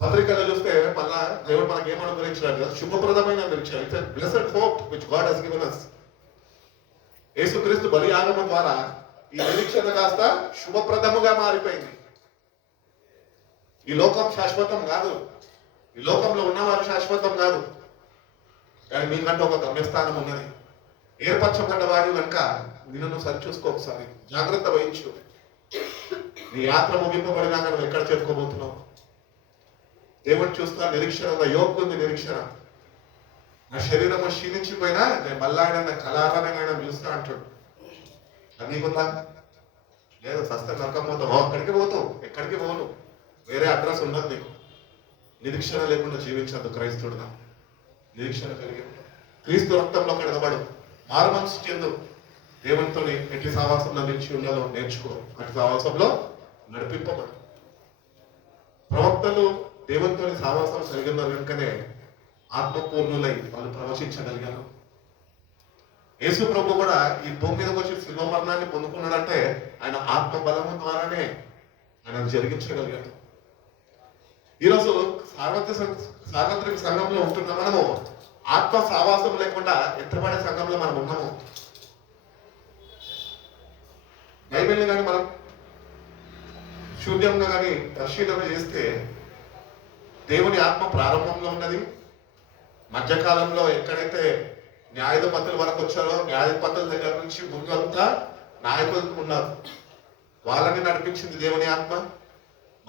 పత్రికలు చూస్తే మళ్ళా దేవుడు మనకి ఏమని గురించాడు కదా, శుభప్రదమైన నిరీక్షణ. It's blessed hope which God has given us. యేసుక్రీస్తు బలియాగమం ద్వారా ఈ నిరీక్షణ కాస్త శుభప్రదముగా మారిపోయింది. ఈ లోకం శాశ్వతం కాదు, ఈ లోకంలో ఉన్నవారు శాశ్వతం కాదు. కానీ మీకంటే ఒక గమ్యస్థానం ఉన్నది. ఏర్పరచబడ్డ వాడు కనుక నిన్ను సరిచూసుకో, ఒకసారి జాగ్రత్త వహించు. నీ యాత్ర ముగింపబడినాక నువ్వు ఎక్కడ చేరుకోబోతున్నావు? దేవుడు చూస్తా నిరీక్షణ, యోగ్యుంది నిరీక్షణ. నా శరీరం క్షీణించిపోయినా నేను మళ్ళా ఆయన కళారమైన చూస్తా అంటాడు. అది నీకుందా? లేదు, సస్త నరకం పోతావు, అక్కడికి పోతావు. ఎక్కడికి పోను, వేరే అడ్రస్ ఉండదు నీకు. నిరీక్షణ లేకుండా జీవించద్దు క్రైస్తవుడుగా. నిరీక్షణ కలిగి క్రీస్తు రక్తంలో కడగబడు, మారు మనసు చెందు, దేవునితో ఎట్టి సావాసంలో నిలిచి ఉండాలో నేర్చుకో, అటు సావాసంలో నడిపింపబడు. ప్రవక్తలు దేవునితో సావాసం కలిగి ఉన్నారు కనుకనే ఆత్మపూర్ణులై వాళ్ళు ప్రవచించగలిగారు. యేసు ప్రభు కూడా ఈ భూమి మీదకి వచ్చి శిలువ మరణాన్ని పొందుకున్నాడంటే ఆయన ఆత్మ బలము ద్వారానే ఆయన జరిగించగలిగాడు. ఈరోజు సార్వత్రిక సంఘంలో ఉంటున్న మనము ఆత్మ సావాసం లేకుండా ఎత్తబడే సంఘంలో మనం ఉన్నాము. బైబిల్ని కానీ మనం శూన్యంగా కానీ పరిశీలన చేస్తే దేవుని ఆత్మ ప్రారంభంలో ఉన్నది. మధ్యకాలంలో ఎక్కడైతే న్యాయాధిపతుల వరకు వచ్చారో న్యాయాధిపతుల దగ్గర నుంచి ముందంతా నాయకులు ఉన్నారు, వాళ్ళని నడిపించింది దేవుని ఆత్మ.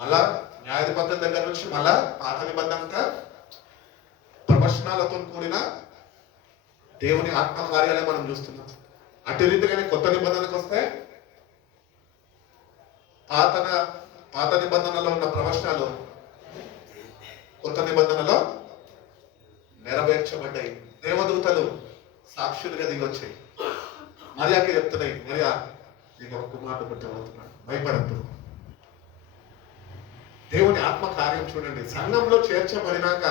మళ్ళా న్యాయాధిపతుల దగ్గర నుంచి మళ్ళా పాత నిబంధనగా ప్రవచనాలతో కూడిన దేవుని ఆత్మ కార్యాలయం మనం చూస్తున్నాం. అటు రీతిగానే కొత్త నిబంధనకు వస్తే పాత నిబంధనలో ఉన్న ప్రవచనాలు కొత్త నిబంధనలో నెరవేర్చబడ్డాయి. దేవదూతలు సాక్షులుగా దిగొచ్చాయి. మరియాకి చెప్తున్నాయి, మరియా నీకు ఒక కుమారుడు పుట్టబోతున్నాడు, భయపడద్దు. దేవుని ఆత్మ కార్యం చూడండి. సంఘంలో చేర్చబడినాక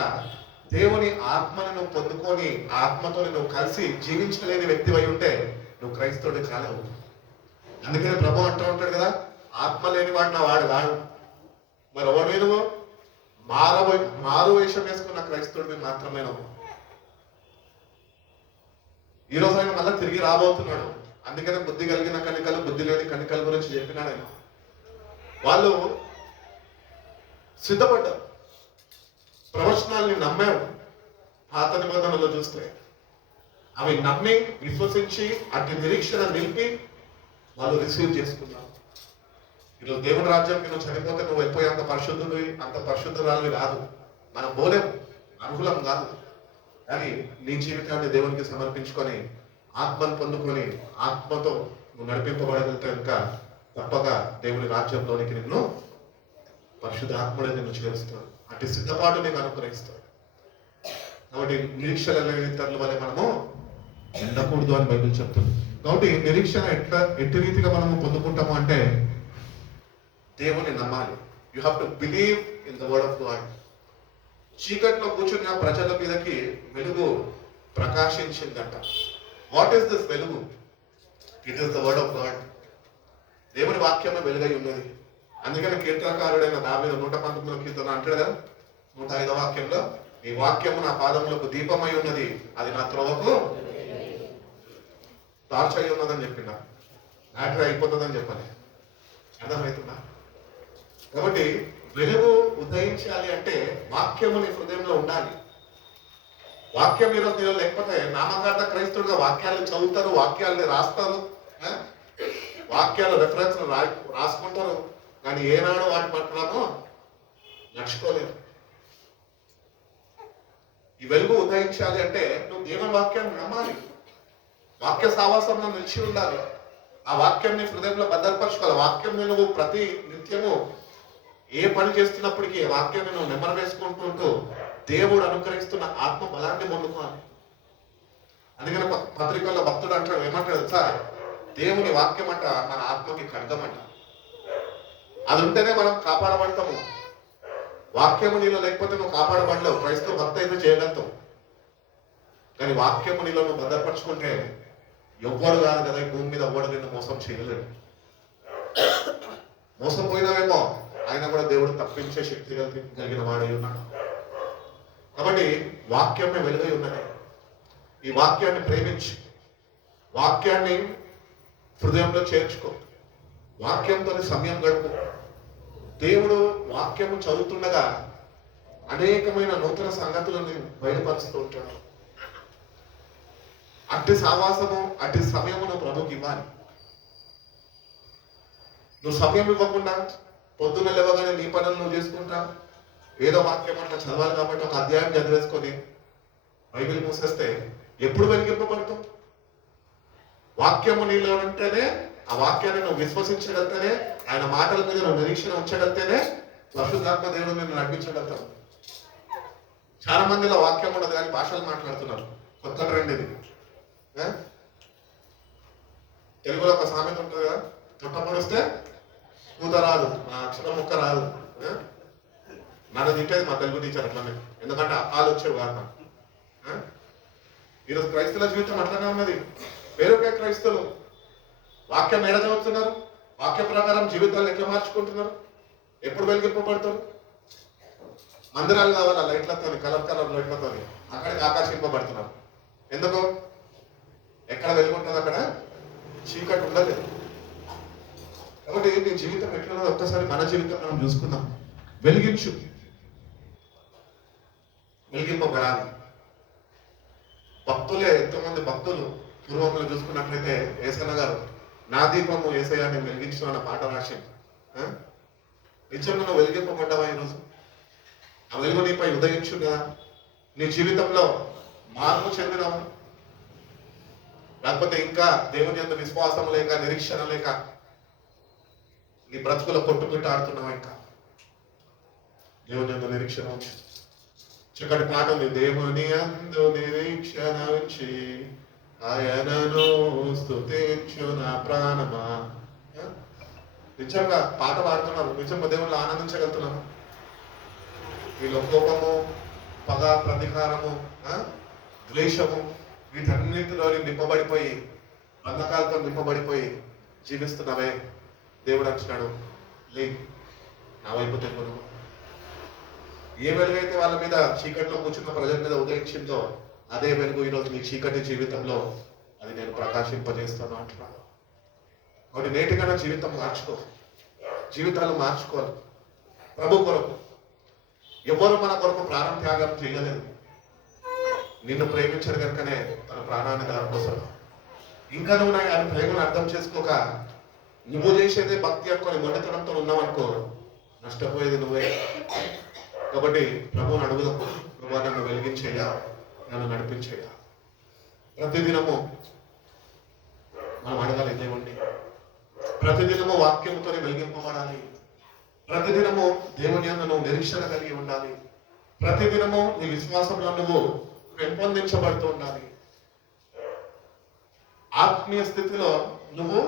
దేవుని ఆత్మను నువ్వు పొందుకొని ఆత్మతో నువ్వు కలిసి జీవించలేని వ్యక్తివై ఉంటే నువ్వు క్రైస్తవుడు కాలేవు. అందుకని ప్రభు అంటూ ఉంటాడు కదా, ఆత్మ లేని వాడు నా వాడు కాడు. మరి ఎవరు నువ్వు? మారు వేషం వేసుకున్న క్రైస్తవుడివి మాత్రమే నువ్వు. ఈ రోజు ఆయన మళ్ళీ తిరిగి రాబోతున్నాడు. అందుకనే బుద్ధి కలిగిన కణికలు, బుద్ధి లేని కణికల గురించి చెప్పినాడు ఆయన. వాళ్ళు సిద్ధపడ్డారు, ప్రవచనాల్ని నమ్మారు. పాత నిబంధనలో చూస్తే అవి నమ్మి, విశ్వసించి, అటు నిరీక్షణ నిలిపి వాళ్ళు రిసీవ్ చేసుకున్నారు. ఈరోజు దేవుని రాజ్యానికి నువ్వు చనిపోతే నువ్వు వెళ్ళిపోయి అంత పరిశుద్ధుడివి, అంత పరిశుద్ధురాలివి కాదు. మనం పోలేము, అర్హులం కాదు. కానీ నీ జీవితాన్ని దేవునికి సమర్పించుకొని, ఆత్మను పొందుకొని, ఆత్మతో నువ్వు నడిపింపబడగలిగితే కనుక తప్పక దేవుని రాజ్యంలోనికి నిన్ను పరిశుద్ధ ఆత్మడే నిన్ను చేరుస్తాడు. అటు సిద్ధపాటు నీకు అనుగ్రహిస్తాడు. కాబట్టి నిరీక్షణ లేని ఇతరుల వల్ల మనము ఉండకూడదు అని బైబిల్ చెప్తుంది. కాబట్టి నిరీక్షణ ఎట్టి రీతిగా మనము పొందుకుంటాము అంటే దేవుని నమ్మాలి. You have to believe in the word of God. చీకట్లో కూర్చున్న ప్రజల మీదకి వెలుగు ప్రకాశించిందంట. వాట్ ఈస్ దిస్ వెలుగు? It is the word of God. దేవుని వాక్యమే వెలుగై ఉన్నది. అందుకని కీర్తనకారుడైన దావీదు 119 కీర్తన అంటాడు కదా, 105వ వాక్యంలో, ఈ వాక్యము నా పాదములకు దీపమై ఉన్నది, అది నా త్రోవకు టార్చ్ అయి ఉన్నదని చెప్పిండ. బ్యాటరీ అయిపోతుందని చెప్పాలి. అర్థమవుతుందా? కాబట్టి వెలుగు ఉదయించాలి అంటే వాక్యము నీ హృదయంలో ఉండాలి. వాక్యం ఈరోజు నీలో లేకపోతే నామకార్థ క్రైస్తవుడుగా వాక్యాలను చదువుతారు, వాక్యాలని రాస్తారు, వాక్యాల రెఫరెన్స్ రాసుకుంటారు, కానీ ఏనాడు వాటి పట్లను నడుచుకోలేరు. ఈ వెలుగు ఉదయించాలి అంటే నువ్వు దేవుని వాక్యాన్ని నమ్మాలి, వాక్య సావాసంలో నిలిచి ఉండాలి, ఆ వాక్యాన్ని హృదయంలో భద్రపరచుకోవాలి. వాక్యాన్ని నువ్వు ప్రతి నిత్యము ఏ పని చేస్తున్నప్పటికీ వాక్యాన్ని నువ్వు నెమ్మర వేసుకుంటూ దేవుడు అనుగ్రహిస్తున్న ఆత్మ బలాన్ని పొందుకోవాలి. అందుకని పత్రికల్లో భక్తుడు అంటాడు, ఏమంటాడు సార్, దేవుని వాక్యం అంట మన ఆత్మకి ఖడ్గమంట. అది ఉంటేనే మనం కాపాడబడతాము. వాక్యము నీలో లేకపోతే నువ్వు కాపాడబడలేవు. క్రైస్తవ భక్తి అయితే చేయగలుగుతావు, కానీ వాక్యము నీలో నువ్వు భద్రపరచుకుంటే ఎవ్వడు కాదు కదా ఈ భూమి మీద ఎవ్వడు నిన్ను మోసం చేయలేడు. మోసం పోయినావేమో, ఆయన కూడా దేవుడు తప్పించే శక్తి కలిగిన వాడై ఉన్నాడు. కాబట్టి వాక్యమే వెలుగై ఉన్నది. ఈ వాక్యాన్ని ప్రేమించి, వాక్యాన్ని హృదయంలో చేర్చుకో, వాక్యంతో సమయం గడుపు. దేవుడు వాక్యము చదువుతుండగా అనేకమైన నూతన సంగతులను బయలుపరుస్తూ ఉంటాడు. అట్టి సావాసము, అట్టి సమయమును ప్రభుకి ఇవ్వాలి. నువ్వు సమయం ఇవ్వకుండా పొద్దున్న లేవగానే నీ పనులు నువ్వు చేసుకుంటా, ఏదో వాక్యం అట్లా చదవాలి కాబట్టి ఒక అధ్యాయం చదివేసుకొని బైబిల్ మూసేస్తే ఎప్పుడు వెలిగింపబడతావు? వాక్యము నీలో ఉంటేనే, ఆ వాక్యాన్ని నువ్వు విశ్వసించగలితేనే, ఆయన మాటల మీద నువ్వు నిరీక్షణ ఉంచగలితేనే పరిశుద్ధాత్మ దేవుడు నిన్ను నడిపించగలుగుతావు. చాలా మందిలో వాక్యం ఉండదు కానీ భాషలు మాట్లాడుతున్నారు. కొత్త ట్రెండ్ ఇది. తెలుగులో ఒక సామెత ఉంటుంది కదా, చుట్ట పొడిస్తే కూత రాదు, నా అక్షరం ముక్క రాదు. నన్ను తింటేది మా తెలుగు టీచర్ అట్లనే, ఎందుకంటే అప్పాలు వచ్చేవి కాదు. ఈరోజు క్రైస్తవుల జీవితం అట్లనే ఉన్నది. వేరొక క్రైస్తవులు వాక్యం ఏడ చదువుతున్నారు, వాక్య ప్రకారం జీవితాలు ఎట్లా మార్చుకుంటున్నారు, ఎప్పుడు వెలిగింపబడతారు? మందిరాలు కావాలి లైట్లతో, కలర్ కలర్ లైట్లతో, అక్కడికి ఆకర్షింపబడుతున్నారు. ఎందుకు? ఎక్కడ వెలుగుంటుంది అక్కడ చీకటి ఉండలేదు. కాబట్టి నీ జీవితం ఎట్లున్నదో ఒక్కసారి మన జీవితం మనం చూసుకుందాం. వెలిగించు, వెలిగింపబడాలి. భక్తులే, ఎంతోమంది భక్తులు పూర్వంలో చూసుకున్నట్లయితే ఏసన్న గారు నా దీపము ఏసయ్యాన్ని వెలిగించు అన్న పాట రాసింది. నిజంగా నువ్వు వెలిగింపబడ్డావా? ఈరోజు ఆ వెలుగు నీపై ఉదయించు కదా. నీ జీవితంలో మార్పు చెందినావు, లేకపోతే ఇంకా దేవుని యందు విశ్వాసం లేక, నిరీక్షణ లేక నీ బ్రతుకుల కొట్టుకుంటూ ఆడుతున్నావా? ఇంకా దేవుని యందు నిరీక్షణ ఉంచి, చక్కటి పాట ఉంది, దేవుని యందు నిరీక్షణ ఉంచి ఆయనను స్తుతించు నా ప్రాణమా. నిజంగా పాట పాడుతున్నారు, నిజంగా దేవుళ్ళు ఆనందించగలుగుతున్నారు. వీళ్ళ కోపము, పగ, ప్రతీకారము, ద్వేషము, వీటన్నిటిలో నింపబడిపోయి, బంధకాలతో నింపబడిపోయి జీవిస్తున్నావే. దేవుడు అంటున్నాడు, లే నా వైపు తెగులు. ఏ వెలుగైతే వాళ్ళ మీద, చీకట్లో కూర్చున్న ప్రజల మీద ఉదయించిందో అదే వెలుగు ఈరోజు నీ చీకటి జీవితంలో అది నేను ప్రకాశింపజేస్తాను అంటున్నాను. కాబట్టి నేటికైనా జీవితం మార్చుకో, జీవితాలు మార్చుకోవాలి ప్రభు కొరకు. ఎవరు మన కొరకు ప్రాణం త్యాగం చేయలేదు. నిన్ను ప్రేమించడు కనుకనే తన ప్రాణాన్ని దారిపోతాడు. ఇంకా నువ్వు ఆయన ప్రేమను అర్థం చేసుకోక నువ్వు చేసేదే భక్తి అనుకొని మొండితనంతో ఉన్నావనుకో, నష్టపోయేది నువ్వే. కాబట్టి ప్రభువుని అడుగుదాం, ప్రభు నన్ను వెలిగించేయ్యా, నన్ను నడిపించేయ్యా. ప్రతిదినము మనం అడగాలి దేవుణ్ణి. ప్రతిదినము వాక్యముతో వెలిగింపబడాలి. ప్రతిదినము దేవుని యందు నువ్వు నిరీక్షణ కలిగి ఉండాలి. ప్రతిదినము నీ విశ్వాసంలో నువ్వు పెంపొందించబడుతూ ఉండాలి. ఆత్మీయ స్థితిలో నువ్వు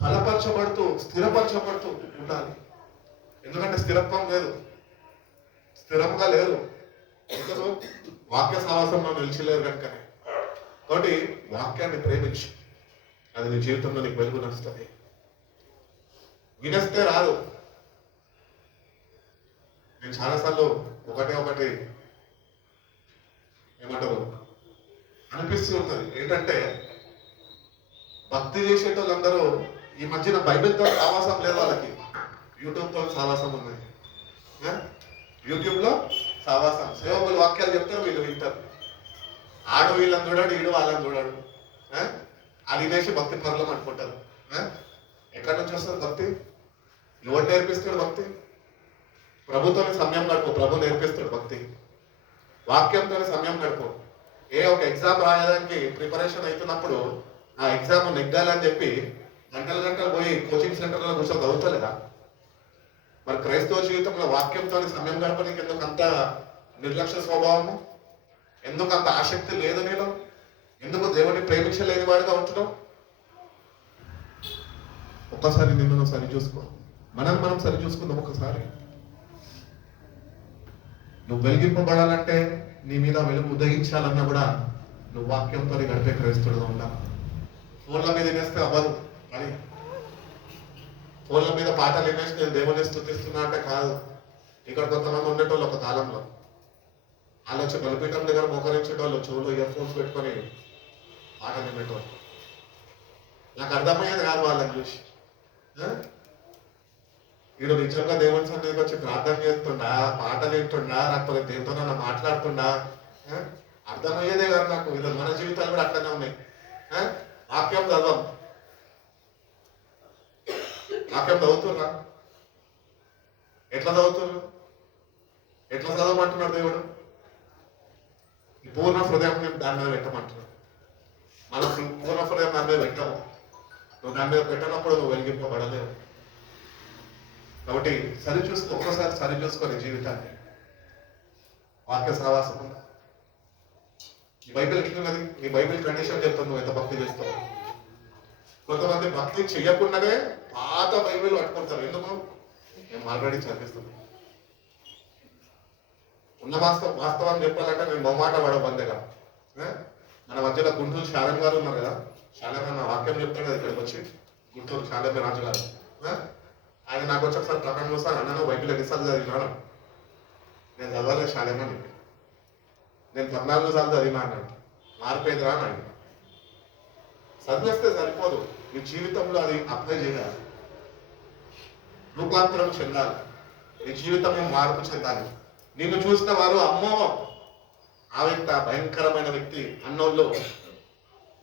బలపరచబడుతూ స్థిరపరచబడుతూ ఉండాలి. ఎందుకంటే స్థిరత్వం లేదు, స్థిరంగా లేదు. ఎందుకు? వాక్య సహవాసంలో నిలిచలేరు కనుకనే. కాబట్టి వాక్యాన్ని ప్రేమించు, అది నీ జీవితంలో నీకు వెలుగు నడుస్తుంది. వినేస్తే రాదు. నేను చాలాసార్లు ఒకటి ఏమంటారు అనిపిస్తూ ఉంటుంది. ఏంటంటే భక్తి చేసేటోళ్ళందరూ ఈ మధ్యన బైబిల్తో సావాసం లేదు వాళ్ళకి, యూట్యూబ్తో సావాసం ఉన్నది. యూట్యూబ్లో సావాసం, సేవకులు వాక్యాలు చెప్తారు, వీళ్ళు వింటారు. ఆడు వీళ్ళని చూడాడు, ఈడు వాళ్ళని చూడాడు. అది వినేసి భక్తి పరులం అనుకుంటారు. ఎక్కడి నుంచి వస్తుంది భక్తి? ఎవరు నేర్పిస్తాడు భక్తి? ప్రభుత్వమే సమయం గడుపు, ప్రభు నేర్పిస్తాడు భక్తి. వాక్యంతో సమయం గడుపు. ఒక ఎగ్జామ్ రాయడానికి ప్రిపరేషన్ అవుతున్నప్పుడు ఆ ఎగ్జామ్ నెగ్గాలని చెప్పి గంటలు పోయి కోచింగ్ సెంటర్లో కూర్చొని చదువుతలేదా? మరి క్రైస్తవ జీవితంలో వాక్యంతో సమయం గడపడానికి ఎందుకు అంత నిర్లక్ష్య స్వభావము? ఎందుకు అంత ఆసక్తి లేదు నీలో? ఎందుకు దేవుడిని ప్రేమించలేని వాడిగా ఉంటున్నావు? ఒక్కసారి నిన్ను సరి చూసుకో, మనం సరి చూసుకుందాం ఒకసారి. నువ్వు వెలిగింపబడాలంటే, నీ మీద వెలుగు ఉదయించాలన్నా కూడా నువ్వు వాక్యంతో గడిపే క్రైస్తవుడుగా ఉండాలి. ఫోన్ల మీద వినేస్తే అవ్వదు అని. ఫోన్ల మీద పాటలు వినేసి నేను దేవుని స్తుతిస్తున్నా అంటే కాదు. ఇక్కడ కొంతమంది ఉండేటోళ్ళు ఒక కాలంలో వాళ్ళు వచ్చి బలిపీఠం దగ్గర మోకరించేటోళ్ళు, చెవులు ఇయర్ ఫోన్స్ పెట్టుకొని పాటలు వినేటోళ్ళు. నాకు అర్థమయ్యేది కాదు వాళ్ళని చూసి. వీడు నిజంగా దేవుని సన్నిధికి వచ్చి ప్రార్థన చేస్తుండా, పాటలు వింటుండా, లేకపోతే దేవుతో నన్ను మాట్లాడుతుండా? అర్థమయ్యేదే కాదు నాకు. ఇది మన జీవితాలు కూడా అట్లనే ఉన్నాయి. వాక్యం చదవం, వాక్యం చదువుతున్నా, ఎట్లా చదువుతున్నారు? ఎట్లా చదవమంటున్నాడు దేవుడు? పూర్ణ హృదయం దాని మీద పెట్టమంటున్నాడు. మనం పూర్ణ హృదయం దాని మీద పెట్టాము. నువ్వు దాని మీద పెట్టినప్పుడు నువ్వు వెలిగింపబడలేవు. కాబట్టి సరి చూసుకో, ఒక్కసారి సరి చూసుకొని జీవితాన్ని. వాక్య సహవాసం ఉందా? ఈ బైబిల్ ఎట్లున్నది? నీ బైబిల్ కండిషన్ చెప్తాను నువ్వు ఎంత భక్తి చేస్తావు. కొంతమంది భక్తి చెయ్యకుండానే పాత బైబిల్ పట్టుకుంటారు. ఎందుకు? మేము ఆల్రెడీ చదివిస్తున్నాం. ఉన్న వాస్తవం చెప్పాలంటే నేను మొమ్మాట పడబందిగా. మన మధ్యలో గుంటూరు శాలం గారు ఉన్నారు కదా, శాలం నా వాక్యం చెప్తాడు కదా ఇక్కడికి వచ్చి, గుంటూరు శాలమే రాజు గారు. ఆయన నాకు వచ్చి ఒకసారి ప్రకటన చూస్తాను, అన్నాను బైబిల్ ఎన్నిసార్లు చదివినాను? నేను చదవలేదు శాలేమని, నేను 14 సార్లు చదివినా అన్నాడు. మారిపోయిందిరా అని ఆయన. చదివేస్తే సరిపోదు, నీ జీవితంలో అది అప్లై చేయాలి, రూపాంతరం చెందాలి, నీ జీవితము మార్పు చెందాలి. నిన్ను చూసిన వారు అమ్మో ఆ వ్యక్తి భయంకరమైన వ్యక్తి అన్నోళ్ళు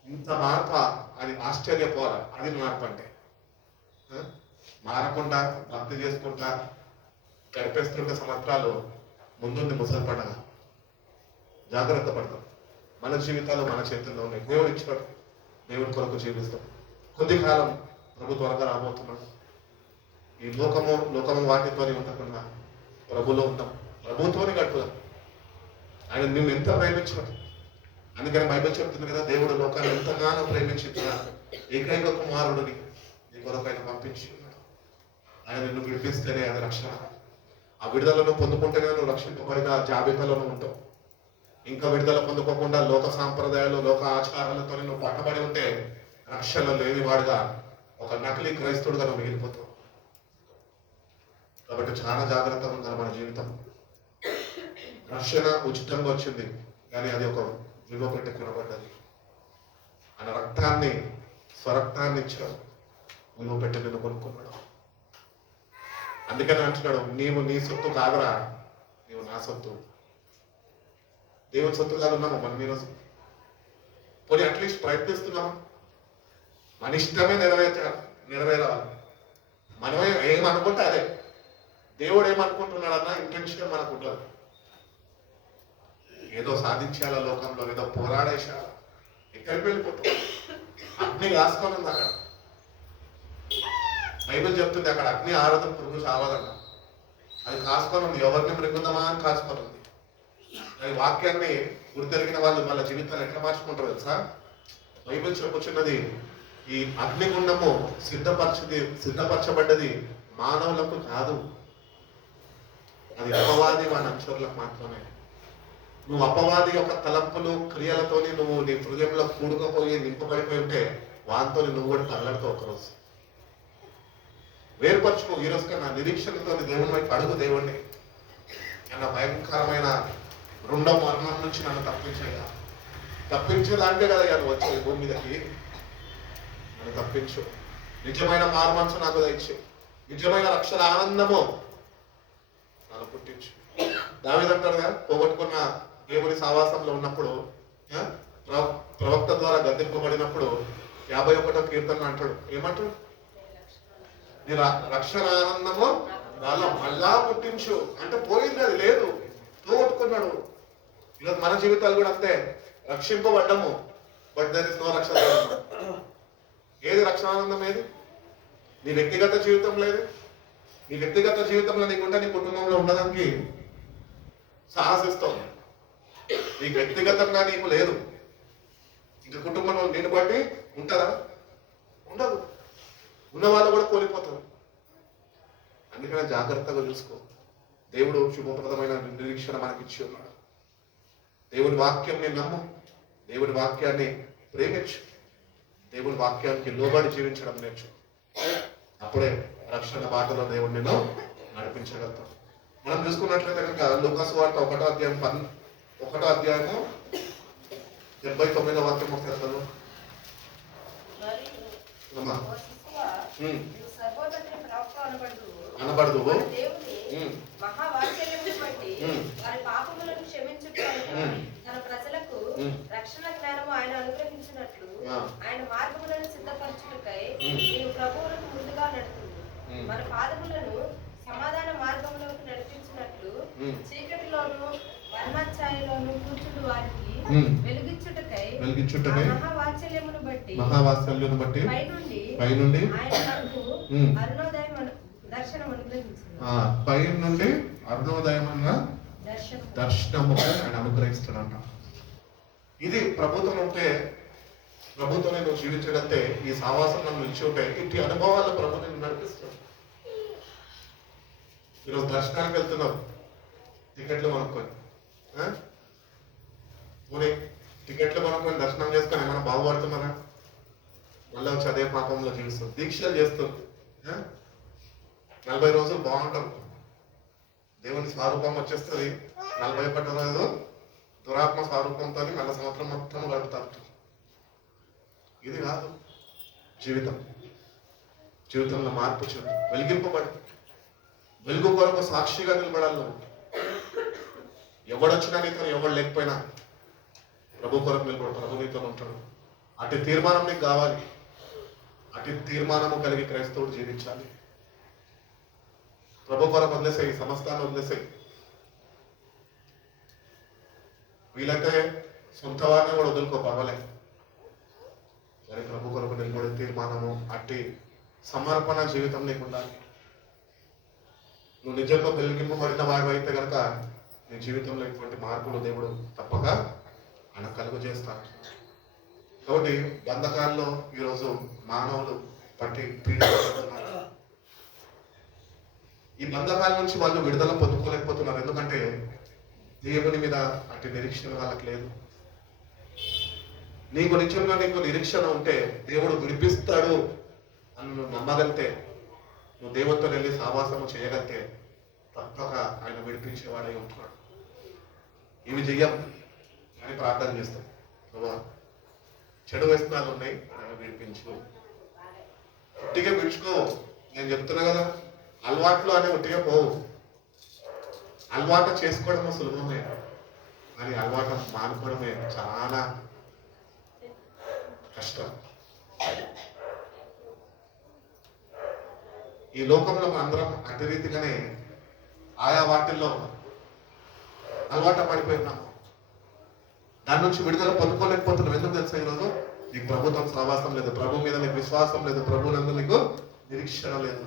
ఇంత మార్ప అని ఆశ్చర్యపోవాలి. అది మార్పు అంటే. మారకుండా భక్తి చేసుకుంటా గడిపేస్తుంటే సంవత్సరాలు ముందుంది ముసలి పండగ. జాగ్రత్త పడతాం. మన జీవితాలు మన చేతుల్లో ఉన్నాయి. దేవుడు ఇచ్చాడు, దేవుడి కొరకు జీవిస్తాం. కొద్ది కాలం ప్రభు త్వరగా రాబోతున్నాడు. ఈ లోకము వాటితో ఉండకుండా ప్రభులో ఉంటాం, ప్రభుత్వాన్ని గడుపుదాం. ఆయన నిన్ను ఎంత ప్రేమించాడు. అందుకని బైబిల్ చెప్తుంది కదా, దేవుడు లోకాన్ని ఎంతగానో ప్రేమించిన ఏకైక కుమారుడిని నీ కొరకు ఆయన పంపించి ఆయన నిన్ను విడిపిస్తేనే అది రక్షణ. ఆ విడుదలను పొందుకుంటేనే నువ్వు రక్షింపబడిన జాబితాలోనూ ఉంటావు. ఇంకా విడుదల పొందుకోకుండా లోక సాంప్రదాయాలు, లోక ఆచారాలతో నువ్వు పట్టబడి ఉంటే రక్షణ లేనివాడుగా ఒక నకిలీ క్రైస్తవుడుగా నువ్వు మిగిలిపోతావు. కాబట్టి చాలా జాగ్రత్తగా ఉండాలి మన జీవితం. రక్షణ ఉచితంగా వచ్చింది, కానీ అది ఒక విలువ పెట్టి కొనబడ్డది. ఆయన రక్తాన్ని స్వరక్తాన్ని ఇచ్చాడు, నువ్వు పెట్టి నిన్ను కొనుక్కున్నాడు. అందుకని అంటున్నాడు, నీవు నీ సొత్తు కాదురా, నీవు నా సొత్తు. దేవుని సొత్తు కాదు ఉన్నాము మనం ఈరోజు. పోనీ అట్లీస్ట్ ప్రయత్నిస్తున్నామా? మన ఇష్టమే నెరవేరాలి. మనమే ఏమనుకుంటే అదే. దేవుడు ఏమనుకుంటున్నాడన్న ఇంటెన్షన్ మనకు ఉండదు. ఏదో సాధించాల లోకంలో, ఏదో పోరాడేశాల, ఎక్కడికి వెళ్ళిపోతుంది. అగ్ని కాసుకొని ఉంది అక్కడ. బైబిల్ చెప్తుంది అక్కడ అగ్ని ఆరదం పురుగు చావదన్న. అది కాసుకొని ఉంది, ఎవరిని మృగుందమా అని కాసుకొని ఉంది. ఈ వాక్యాన్ని గుర్తెరిగిన వాళ్ళు వాళ్ళ జీవితాన్ని ఎట్లా మార్చుకుంటారు తెలుసా? బైబిల్ చెప్పుచున్నది, ఈ అగ్నిగుండము సిద్ధపరచబడ్డది మానవులకు కాదు, అది అపవాది వాని అనుచరులకు మాత్రమే. నువ్వు అపవాది యొక్క తలంపులు క్రియలతోని నువ్వు నీ హృదయంలో కూడుకుపోయి నింపబడిపోయి ఉంటే వాంతో నువ్వు కూడా తగలడుతావు ఒకరోజు. వేర్పరచుకో. ఈరోజు కన్నా నిరీక్షణతో దేవుని వైపు అడుగు. దేవుణ్ణి, అన్న భయంకరమైన రెండో మరణం నుంచి నన్ను తప్పించేదానికే కదా నువ్వు వచ్చేది భూమి మీదకి. నన్ను తప్పించు, నిజమైన మారుమనసు నాకు దయచు, నిజమైన రక్షణ ఆనందము నన్ను పుట్టించు. దావీదు అంటారుగా, పోగొట్టుకున్న దేవుని సావాసంలో ఉన్నప్పుడు, ప్రవక్త ద్వారా గద్దింపబడినప్పుడు 51వ కీర్తన అంటాడు, ఏమంటాడు? నీ రక్షణ ఆనందము నాలో మళ్ళా పుట్టించు అంటే పోయింది, అది లేదు, పోగొట్టుకున్నాడు. ఈరోజు మన జీవితాలు కూడా అంతే. రక్షింపబడ్డము, బట్ దర్ ఇస్ నో రక్షణ. ఏది రక్షణానందం? ఏది? నీ వ్యక్తిగత జీవితం లేదు. నీ వ్యక్తిగత జీవితంలో నీకుంటే నీ కుటుంబంలో ఉండడానికి సాహసిస్తావు. నీకు వ్యక్తిగతంగా నీకు లేదు, ఇంక కుటుంబంలో నేను బట్టి ఉంటుందా? ఉండదు. ఉన్న వాళ్ళు కూడా కోల్పోతారు. అందుకనే జాగ్రత్తగా చూసుకో. దేవుడు శుభప్రదమైన నిరీక్షణ మనకిచ్చి ఉన్నాడు. దేవుని వాక్యం నేను నమ్ము, దేవుని వాక్యాన్ని ప్రేమించు, దేవుని వాక్యానికి లోబడి జీవించడం నేర్చు. అప్పుడే రక్షణ బాటలో దేవుడు నిన్ను నడిపించగలుగుతాం. మనం చూసుకున్నట్లయితే కనుక లూకా సువార్త 1వ అధ్యాయము 79వ వాక్యం వస్తుంది. అనబడదు తన ప్రజలకు రక్షణ జ్ఞానము ఆయన అనుగ్రహించినట్లు ఆయన మార్గములను సిద్ధపరచుటకై నీవు ప్రభువులకు ముందుగా నడుతుంది. మన పాదములను సమాధాన మార్గంలోకి నడిపించినట్లు చీకటిలోను వర్ణఛాయలోను కూర్చుండు వారికి వెలుగిచ్చుటకై మహావాత్సల్యమును బట్టి పైనుండి ఆయన నాకు అరుణోదయం దర్శనం అనుగ్రహించింది. పై నుండి అరుణోదయం అన్న దర్శనము ఆయన అనుగ్రహిస్తాడంట. ఇది ప్రభుత్వం ఉంటే, ప్రభుత్వం నువ్వు జీవించడంతే, ఈ సావాసం నన్ను నిలిచి ఉంటే ఇట్టి అనుభవాలు ప్రభు నేను నడిపిస్తాడు. ఈరోజు దర్శనానికి వెళ్తున్నావు, టికెట్లు కొనుక్కొని టికెట్లు కొనుక్కొని దర్శనం చేసుకొని ఏమైనా బాగుపడుతున్నారా? మళ్ళీ వచ్చి అదే పాపంలో జీవిస్తుంది. దీక్షలు చేస్తుంది. 40 రోజులు బాగుంటారు, దేవుని స్వరూపం వచ్చేస్తుంది. 41వ రోజు దురాత్మ స్వరూపంతో మళ్ళీ సంవత్సరం మొత్తం గడుపుతారు. ఇది కాదు జీవితం. జీవితంలో మార్పు చూడు, వెలిగింపబడి వెలుగు కొరకు సాక్షిగా నిలబడాలి. నువ్వు ఎవడొచ్చినా నీతో, ఎవడు లేకపోయినా ప్రభు కొరకు నిలబడు. ప్రభు నీతో ఉంటాడు. అటు తీర్మానం నీకు కావాలి. అటు తీర్మానము కలిగి క్రైస్తవుడు జీవించాలి. ప్రభు కొరకు వదిలేసాయి, సమస్తాన్ని వదిలేసాయి. వీలైతే సొంత వారిని కూడా వదులుకో, పర్వాలేదు. కానీ ప్రభు కొరకు నిలబడే తీర్మానము, అట్టి సమర్పణ జీవితం నీకు ఉండాలి. నువ్వు నిజంగా వెలిగింపబడిన వాడు అయితే కనుక నీ జీవితంలో ఇటువంటి మార్పులు దేవుడు తప్పక ఆయన కలుగు చేస్తాడు. కాబట్టి బంధకాల్లో ఈరోజు మానవులు పట్టి పీడిస్తున్నారు. ఈ బంధకాల నుంచి వాళ్ళు విడుదల పొందుకోలేకపోతున్నారు. ఎందుకంటే దేవుని మీద అటు నిరీక్షణ వాళ్ళకి లేదు. నీకు నిజంగా నిరీక్షణ ఉంటే దేవుడు విడిపిస్తాడు అని నువ్వు నమ్మగలితే, నువ్వు దేవునితో వెళ్ళి సావాసము చేయగలితే తప్పక ఆయన విడిపించేవాడై ఉంటున్నాడు. ఇవి చెయ్యం అని ప్రార్థన చేస్తాం. ప్రభా చెడు వ్యసనాలు ఉన్నాయి, అవి విడిపించు. ఉట్టిగా విడుచుకో. నేను చెప్తున్నా కదా, అలవాట్లు అనే ఉట్టిగా పోవు. అలవాటు చేసుకోవడం సులభమే, మరి అలవాటు మానుకోవడమే చాలా కష్టం. ఈ లోకంలో అందరం అట్టి రీతిగానే ఆయా వాటిల్లో అలవాటు పడిపోయినాము. దాని నుంచి విడుదల పొందుకోలేకపోతున్నాం. ఎందుకు తెలుసా? ఈరోజు నీకు ప్రభుత్వం సహవాసం లేదు, ప్రభు మీద నీకు విశ్వాసం లేదు, ప్రభు నందు నీకు నిరీక్షణ లేదు.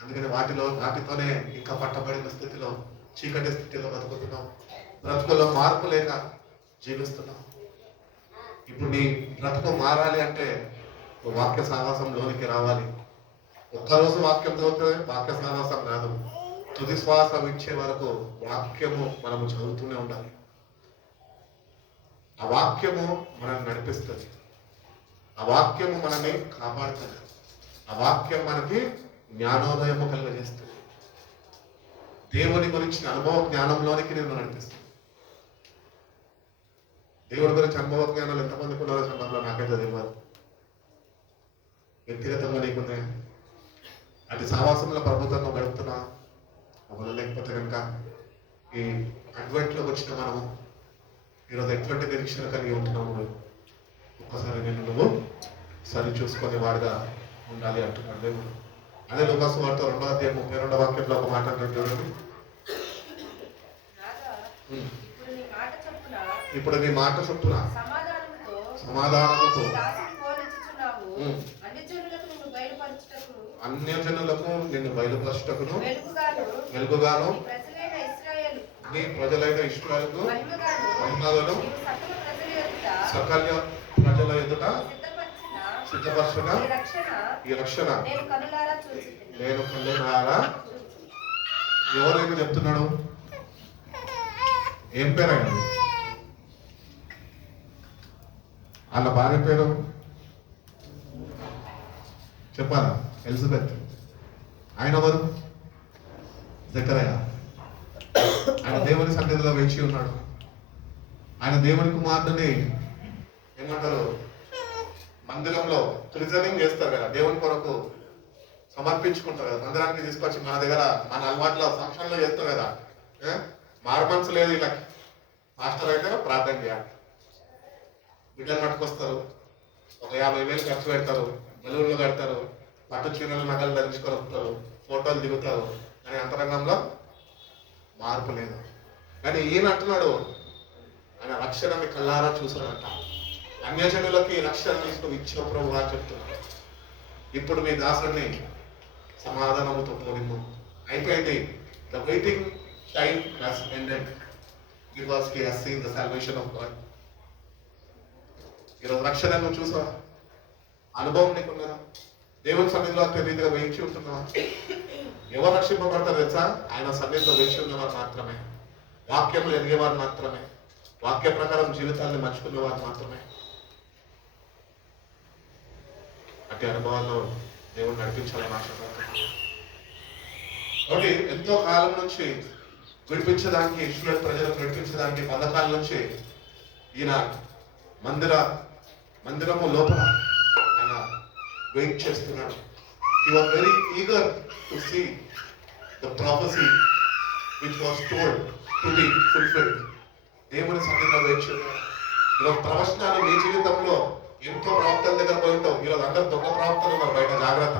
అందుకని వాటితోనే ఇంకా పట్టబడిన స్థితిలో, చీకటి స్థితిలో బతుకుతున్నాం. బ్రతుకులో మార్పు లేక జీవిస్తున్నాం. ఇప్పుడు నీ బ్రతుకు మారాలి అంటే వాక్య సహవాసంలోనికి రావాలి. ఒక్కరోజు వాక్యం చదివితే వాక్య సహవాసం రాదు. తుది శ్వాస విడిచే వరకు వాక్యము మనము చదువుతూనే ఉండాలి. ఆ వాక్యము మనల్ని నడిపిస్తుంది, ఆ వాక్యము మనల్ని కాపాడుతుంది, ఆ వాక్యం మనకి జ్ఞానోదయము కలుగజేస్తుంది. దేవుని గురించిన అనుభవ జ్ఞానంలోనికి నేను నడిపిస్తుంది. దేవుడి గురించి అనుభవ జ్ఞానాలు ఎంతమందికి ఉన్నారో సంబంధంలో నాకైతే తెలియదు. వ్యక్తిగతంగా నీకున్నాయి. అటు సావాసంలో ప్రభుత్వంలో గడుపుతున్నా ఒకవేళ లేకపోతే కనుక ఈ అడ్వెంట్లోకి వచ్చిన మనము ఈరోజు ఎటువంటి నిరీక్షణ కలిగి ఉంటున్నాము. ఒక్కసారి నేను నువ్వు సరి చూసుకొని వాడుగా ఉండాలి అంటున్నాడు దేవుడు. అదే లూకాసు వార్త 2:32 వాక్యంలో ఒక మాట అంటాడు చూడండి. ఇప్పుడు నీ మాట చొప్పున సమాధానముతో అన్యజనులకు నిన్ను బయలుపరచుటకును వెలుగుగాను నీ ప్రజలైన ఇశ్రాయేలుకు మహిమగాను సకల ప్రజల ఎదుట సిద్ధపరచిన ఈ రక్షణ నేను కళ్ళునారా. ఎవరైనా చెప్తున్నాడు? ఏం పేరు ఆయన? వాళ్ళ భార్య పేరు చెప్పాలా? ఎలిజబెత్. ఆయన ఎవరు? జకరయ్య. ఆయన దేవుని సన్నిధిలో వేచి ఉన్నాడు. ఆయన దేవుని కుమారుడిని ఏమంటారు, మందిరంలో ప్రిజనింగ్ చేస్తారు కదా, దేవుని కొరకు సమర్పించుకుంటారు కదా, మందిరానికి తీసుకొచ్చి మన దగ్గర మన అలవాట్ల ఫంక్షన్లో చేస్తారు కదా. మార్మన్స్ లేదు ఇలా. మాస్టర్ అయితే ప్రార్థన చేయాలి, బిడ్డలు పట్టుకొస్తారు, ఒక 50,000 ఖర్చు పెడతారు, బెలూన్లు కడతారు, పట్టు చీరలు నగలు ధరించుకొని వస్తారు, ఫోటోలు దిగుతారు. కానీ అంతరంగంలో మార్పు లేదు. కానీ ఈయన అంటున్నాడు, ఆయన రక్షణని కళ్ళారా చూసాడంట. అన్యజనులకి రక్షణ తీసుకుని ఇచ్చిన ప్రభు అని చెప్తున్నాడు. ఇప్పుడు మీ దాసుని సమాధానముతో పోనిము. అయిపోయింది. The waiting time has ended because he has seen the salvation of God. ఈరోజు రక్షణను చూసా, అనుభవం నీకున్నదా? దేవుని సన్నిధిలో రీతిగా వేచి ఉంటున్నావా? ఎవరు రక్షింపబడతారు తెలుసా? ఆయన సన్నిధిలో వేచి ఉన్నవారు మాత్రమే, వాక్యంలో ఎదిగేవారు మాత్రమే, వాక్య ప్రకారం జీవితాన్ని మర్చుకునేవారు మాత్రమే. అట్టి అనుభవాల్లో దేవుడు నడిపించాలని ఆశపడుతున్నాను. కాబట్టి ఎంతో కాలం నుంచి విడిపించడానికి, ఇస్రాయేల్ ప్రజలకు విడిపించడానికి పథకాల నుంచి ఈయన మందిరము లోపల ఆయన వెయిట్ చేస్తున్నాడు. He was very eager to see the prophecy which was told to be fulfilled. దేవుని సన్నిధిలో వెయిట్ చేస్తున్నాడు. ఈరోజు ప్రవచనాలు మీ జీవితంలో ఎంతో ప్రవక్తల దగ్గర పోయి ఉంటావు. ఈరోజు అందరు దొంగ ప్రవక్తలు ఉన్నారు బయట, జాగ్రత్త.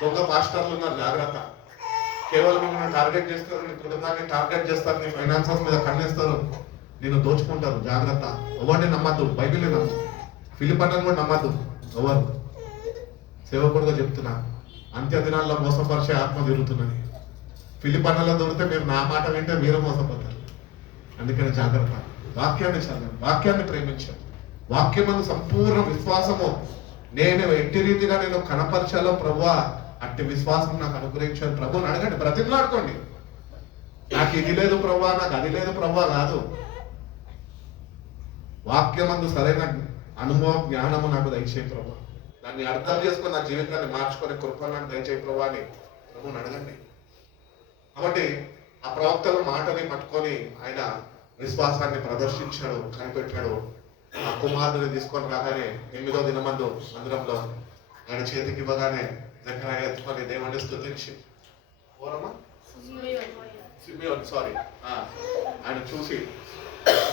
దొంగ పాస్టర్లు ఉన్నారు, జాగ్రత్త. కేవలం మిమ్మల్ని టార్గెట్ చేస్తారు, నీ కుటుంబాన్ని టార్గెట్ చేస్తారు, నీ ఫైనాన్సెస్ మీద కన్నేస్తారు, నేను దోచుకుంటారు, జాగ్రత్త. ఎవరిని నమ్మద్దు, బైబిల్ని నమ్ము. ఫిలిప్పీని కూడా నమ్మద్దు. ఎవరు సేవకుడుగా చెప్తున్నా, అంత్య దినాల్లో మోసపరిచే ఆత్మ తిరుగుతున్నది. ఫిలిప్పీలో దొరికితే మీరు నా మాట వింటే మీరు మోసపోతారు. అందుకని జాగ్రత్త. వాక్యాన్ని చదవండి, వాక్యాన్ని ప్రేమించాలి. వాక్యమందు సంపూర్ణ విశ్వాసము నేను ఎట్టి రీతిగా నేను కనపరచాలో ప్రభువా, అట్టి విశ్వాసం నాకు అనుగ్రహించాను ప్రభుని అడగండి, బ్రతిమలాడుకోండి. నాకు ఇది లేదు ప్రభువా, నాకు అది లేదు ప్రభువా కాదు. వాక్యమందు సరైన అనుభవం జ్ఞానము నాకు దయచేయ ప్రభు, దాన్ని అర్థం చేసుకుని నా జీవితాన్ని మార్చుకొని కృప నాకు దయచేయ ప్రభు అని ప్రభుని అడగండి. కాబట్టి ఆ ప్రవక్తల మాటని పట్టుకొని ఆయన విశ్వాసాన్ని ప్రదర్శించాడు, కనిపెట్టాడు. ఆ కుమారుడిని తీసుకొని రాగానే 8వ దినమందు మందిరంలో ఆయన చేతికి ఇవ్వగానే జకరియా ఎత్తుకొని దేవుని స్తుతించి ఓరమ్మా సారీ ఆయన చూసి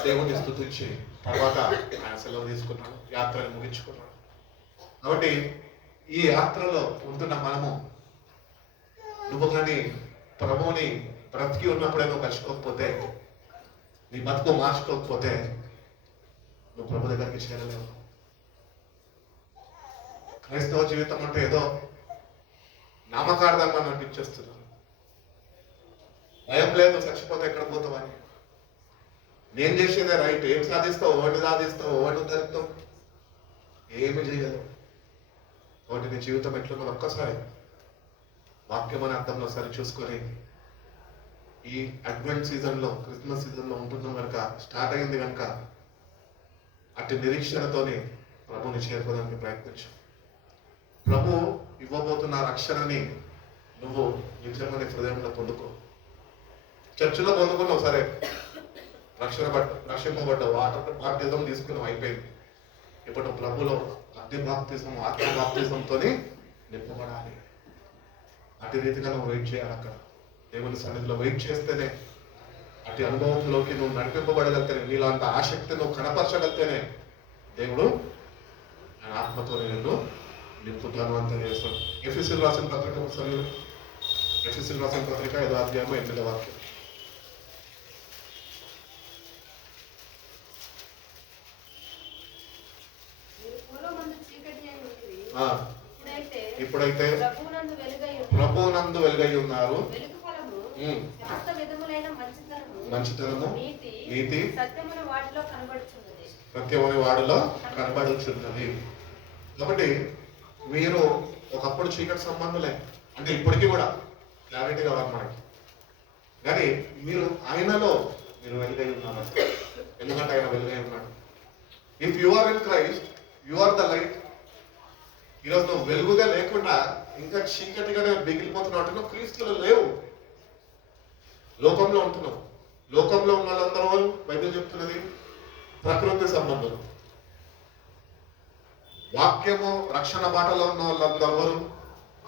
దేవుని స్తుతించి తర్వాత ఆయన సెలవు తీసుకున్నాడు, యాత్రను ముగించుకున్నాడు. కాబట్టి ఈ యాత్రలో ఉంటున్న మనము నువ్వు కానీ ప్రభువుని బ్రతికి ఉన్నప్పుడే నువ్వు కలుసుకోకపోతే, నీ బతుకు మార్చుకోకపోతే నువ్వు ప్రభు దగ్గరికి చేరలేవు. క్రైస్తవ జీవితం అంటే ఏదో నామకార్థంగా అనిపించేస్తున్నాను. భయం లేదు చచ్చిపోతే ఎక్కడ పోతావని. నేను చేసేదే రైట్, ఏం సాధిస్తావు, ఓటు సాధిస్తావు, ఓటు జరుగుతావు, ఏమి చేయలేవు. ఒకటి నీ జీవితం ఎట్లున్నది ఒక్కసారి వాక్యం అనే అర్థంలో సరి చూసుకొని ఈ అడ్వెంట్ సీజన్లో, క్రిస్మస్ సీజన్లో ఉంటున్నాం కనుక, స్టార్ట్ అయింది కనుక అటు నిరీక్షణతోనే ప్రభుని చేరుకోవడానికి ప్రయత్నించు. ప్రభు ఇవ్వబోతున్న రక్షణని నువ్వు నిజమైన హృదయంలో పొందుకో. చర్చిలో పొందుకున్నావు సరే, రక్షింపబడ్డావు, వాటర్ బాప్తిజం తీసుకున్నావు, అయిపోయింది. ఇప్పుడు ప్రభులో అగ్ని బాప్తిజం, ఆత్మ బాప్తిజంతోనే నింపబడాలి. అటు రీతిగా నువ్వు వెయిట్ చేయాలి. అక్కడ దేవుని సన్నిధిలో వెయిట్ చేస్తేనే, అటు అనుభవంలోకి నువ్వు నడిపింపబడగలితేనే, నీలాంటి ఆసక్తి నువ్వు కనపరచగలితేనే దేవుడు ఆయన ఆత్మతో నిన్ను నింపుతాను అని తెలియజేస్తాడు. ఎఫెసీయులకు రాసిన పత్రిక ఒకసారి, ఎఫెసీయులకు రాసిన పత్రిక 5వ అధ్యాయం 8వ వాక్యం. ఇప్పుడైతే ప్రభువునందు వెలుగై ఉన్నారు, మంచితనము నీతి సత్యమని వాడిలో కనబడుచున్నది. కాబట్టి మీరు ఒకప్పుడు చీకటి సంబంధులే, అంటే ఇప్పటికీ కూడా క్లారిటీ కావాలి మనకి, కానీ మీరు ఆయనలో మీరు వెలుగై ఉన్నారు. ఎందుకంటే ఆయన వెలుగై ఉన్నాడు. If you are in Christ you are the light. ఈరోజు నువ్వు వెలుగుగా లేకుండా ఇంకా చీకటిగానే మిగిలిపోతున్నావు అంటే నువ్వు క్రీస్తులో లేవు, లోకంలో ఉంటున్నావు. లోకంలో ఉన్న వాళ్ళందరూ బైబిల్ చెప్తున్నది ప్రకృతి సంబంధులు. వాక్యము రక్షణ బాటలో ఉన్న వాళ్ళందరూ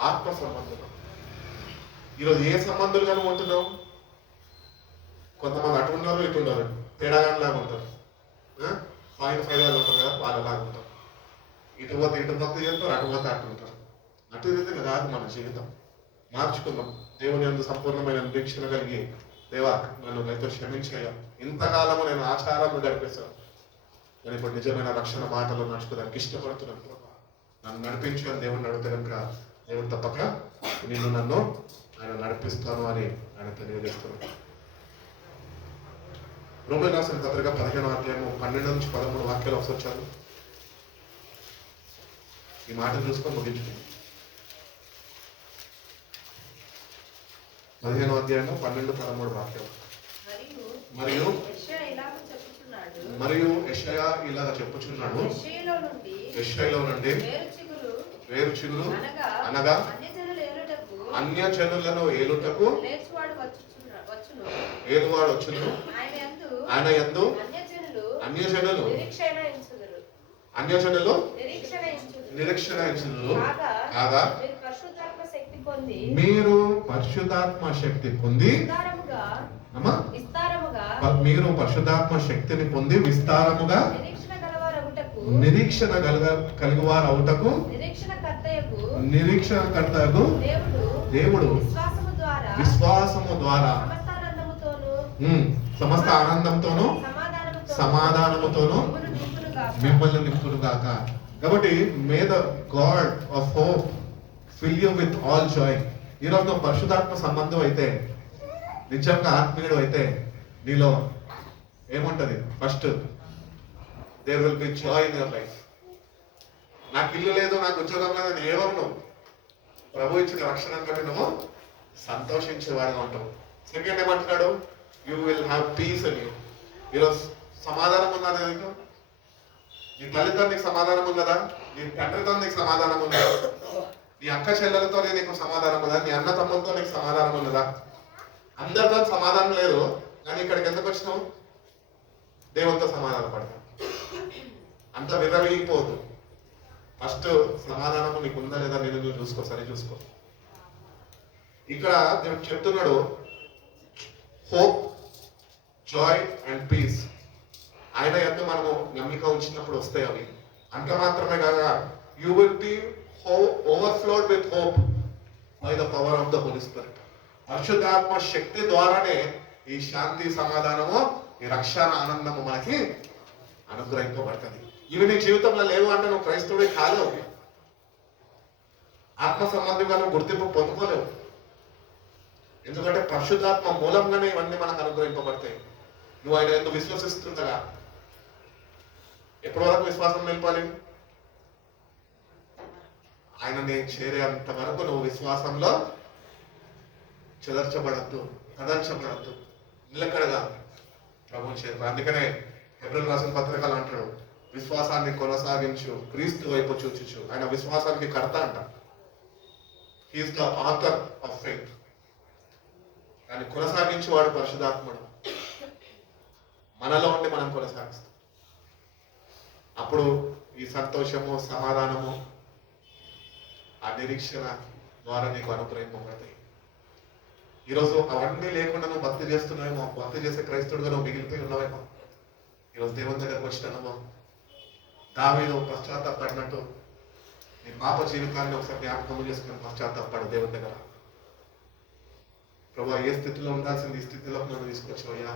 ఆత్మ సంబంధులు. ఈరోజు ఏ సంబంధులుగానే ఉంటున్నావు? కొంతమంది అటు ఉన్నారు, ఇటు ఉన్నారు, తేడాగానిలాగా ఉంటారు. 0.5 ఉంటారు కదా, వాళ్ళలాగా ఉంటారు. ఇటు పోతే ఇటు భక్తి చేస్తారు, అటు పోతే అటు ఉంటారు. అటు రీతిగా కాదు మన జీవితం. మార్చుకుందాం. దేవుని యందు సంపూర్ణమైన నిరీక్షణ కలిగి, దేవా నన్ను నీతో క్షమించేయ, ఇంతకాలము నేను ఆచారాలు గడిపేశాను, నేను ఇప్పుడు నిజమైన రక్షణ మాటలు నడుచుకోవడానికి ఇష్టపడుతున్నాను, నన్ను నడిపించు అని దేవుడిని అడిగితే కనుక దేవుడు తప్పక నన్ను ఆయన నడిపిస్తాను అని ఆయన తెలియజేస్తున్నాను. రోమీయులకు రాసిన పత్రిక 15వ అధ్యాయము 12 నుంచి 13 వాక్యాలు ఒకసారి వచ్చారు. ఈ మాట చూసుకొని ముగించుకుంది. 15వ అధ్యాయం 12-13 వాక్యాలు. మరియు యెషయా ఇలాగ చెప్పుచున్నాడు, యెషయాలో నుండి వేరు చిగురు అనగా అన్యజనులను ఏలుటకు ఏలువాడు వచ్చును, ఆయన యందు అన్యజనులు నిరీక్షణ కాగా మీరు పరిశుద్ధాత్మ శక్తి పొంది, మీరు పరిశుద్ధాత్మ శక్తిని పొంది విస్తారముగా నిరీక్షణ కలిగివారు అవుటకు నిరీక్షణకర్తకు దేవుడు విశ్వాసము ద్వారా సమస్త ఆనందంతోనూ సమాధానముతోనూ మిమ్మల్ని నింపునుగాక. కాబట్టి may the God of hope fill you with all Joy. ఈరోజు నువ్వు పరిశుద్ధాత్మ సంబంధం అయితే, నిజంగా ఆత్మీయుడు అయితే, నీలో ఏముంటది? First there will be joy in your life. నాకు ఇల్లు లేదు, నాకు ఉద్యోగం లేదు అని ఏమన్నావు? ప్రభు ఇచ్చిన రక్షణను బట్టి నువ్వు సంతోషించేవాడుగా ఉంటావు. సెకండ్ ఏమంటున్నాడు? You will have piece in you. ఈరోజు సమాధానం ఉన్నదా నీకు? నీ తల్లితో నీకు సమాధానం ఉన్నదా? నీ తండ్రితో నీకు సమాధానం ఉన్నదా? నీ అక్క చెల్లెలతో నీకు సమాధానం ఉన్నదా? నీ అన్న తమ్ములతో నీకు సమాధానం ఉన్నదా? అందరితో సమాధానం లేదు, కానీ ఇక్కడికి ఎందుకు వచ్చినావు? దేవునితో సమాధానం పడతాం. అంత విర్రవీగిపోదు. ఫస్ట్ సమాధానము నీకు ఉందా లేదా నేను నువ్వు చూసుకో, సరి చూసుకో. ఇక్కడ దేవుడు చెప్తున్నాడు, హోప్, జాయ్ అండ్ పీస్ ఆయన యందు మనము నమ్మిక ఉంచినప్పుడు వస్తాయి అవి. అంత మాత్రమే కాక you will be overflowed with hope by the power of the Holy Spirit. పరిశుద్ధాత్మ శక్తి ద్వారానే ఈ శాంతి, సమాధానము, ఈ రక్షణ, ఆనందము మనకి అనుగ్రహింపబడుతుంది. ఇవి నీ జీవితంలో లేవు అంటే నువ్వు క్రైస్తవుడే కాలేవు. ఆత్మ సంబంధంగా నువ్వు గుర్తింపు పొందుకోలేవు. ఎందుకంటే పరిశుద్ధాత్మ మూలంగానే ఇవన్నీ మనకు అనుగ్రహింపబడతాయి. నువ్వు ఆయన ఎందుకు విశ్వసిస్తుండగా. ఎప్పటి వరకు విశ్వాసం నింపాలి? ఆయనని చేరేంత వరకు నువ్వు విశ్వాసంలో చెదర్చబడద్దు, కదల్చబడద్దు, నిలకడగా ప్రభువుని చేరు. అందుకనే హెబ్రీయులకు రాసిన పత్రికలు అంటాడు, విశ్వాసాన్ని కొనసాగించు, క్రీస్తు వైపు చూచుచు. ఆయన విశ్వాసానికి కర్త అంట. He is the author of faith. దాన్ని కొనసాగించేవాడు పరిశుద్ధాత్ముడు. మనలో ఉండి మనం కొనసాగిస్తాం. అప్పుడు ఈ సంతోషము, సమాధానము, ఆ నిరీక్షణ ద్వారా నీకు అనుగ్రహింపబడతాయి. ఈరోజు అవన్నీ లేకుండా నువ్వు భక్తి చేస్తున్నావేమో, భక్తి చేసే క్రైస్తవుడుగా నువ్వు మిగిలిపోయి ఉన్నావేమో. ఈరోజు దేవుని దగ్గరకు వచ్చినామో, దావీదు పశ్చాత్తాపడినట్టు నీ పాప జీవితాన్ని ఒకసారి జ్ఞాపకం చేసుకుని పశ్చాత్తాపడు దేవుని దగ్గర. ప్రభా, ఏ స్థితిలో ఉండాల్సింది ఈ స్థితిలోకి నన్ను తీసుకొచ్చావయ్యా,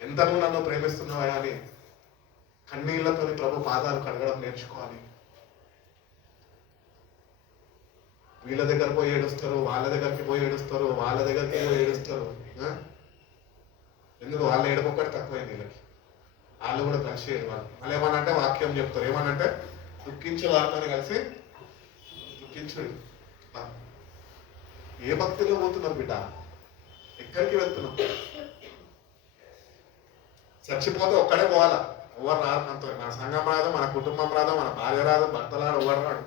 ఎంత నువ్వు నన్ను ప్రేమిస్తున్నావయ్యా అని కన్నీళ్లతో ప్రభు పాదాలు కడగడం నేర్చుకోవాలి. వీళ్ళ దగ్గర పోయి ఏడుస్తారు, వాళ్ళ దగ్గరికి పోయి ఏడుస్తారు, వాళ్ళ దగ్గరికి పోయి ఏడుస్తారు. ఎందుకు? వాళ్ళ ఏడుపొక్కటి తక్కువైంది వీళ్ళకి. వాళ్ళు కూడా కలిసి ఏడవాలి. మళ్ళీ ఏమనంటే వాక్యం చెప్తారు, ఏమనంటే దుఃఖించే వాళ్ళతో కలిసి దుఃఖించుడు. ఏ భక్తిలో పోతున్నారు బిడ్డ? ఎక్కడికి వెళ్తున్నాం? చచ్చిపోతే ఒక్కడే పోవాలా, ఎవరు రాదు. మనతో మన సంఘం రాదు, మన కుటుంబం రాదు, మన భార్య రాదు, భర్త రాడు, ఎవరు రాడు.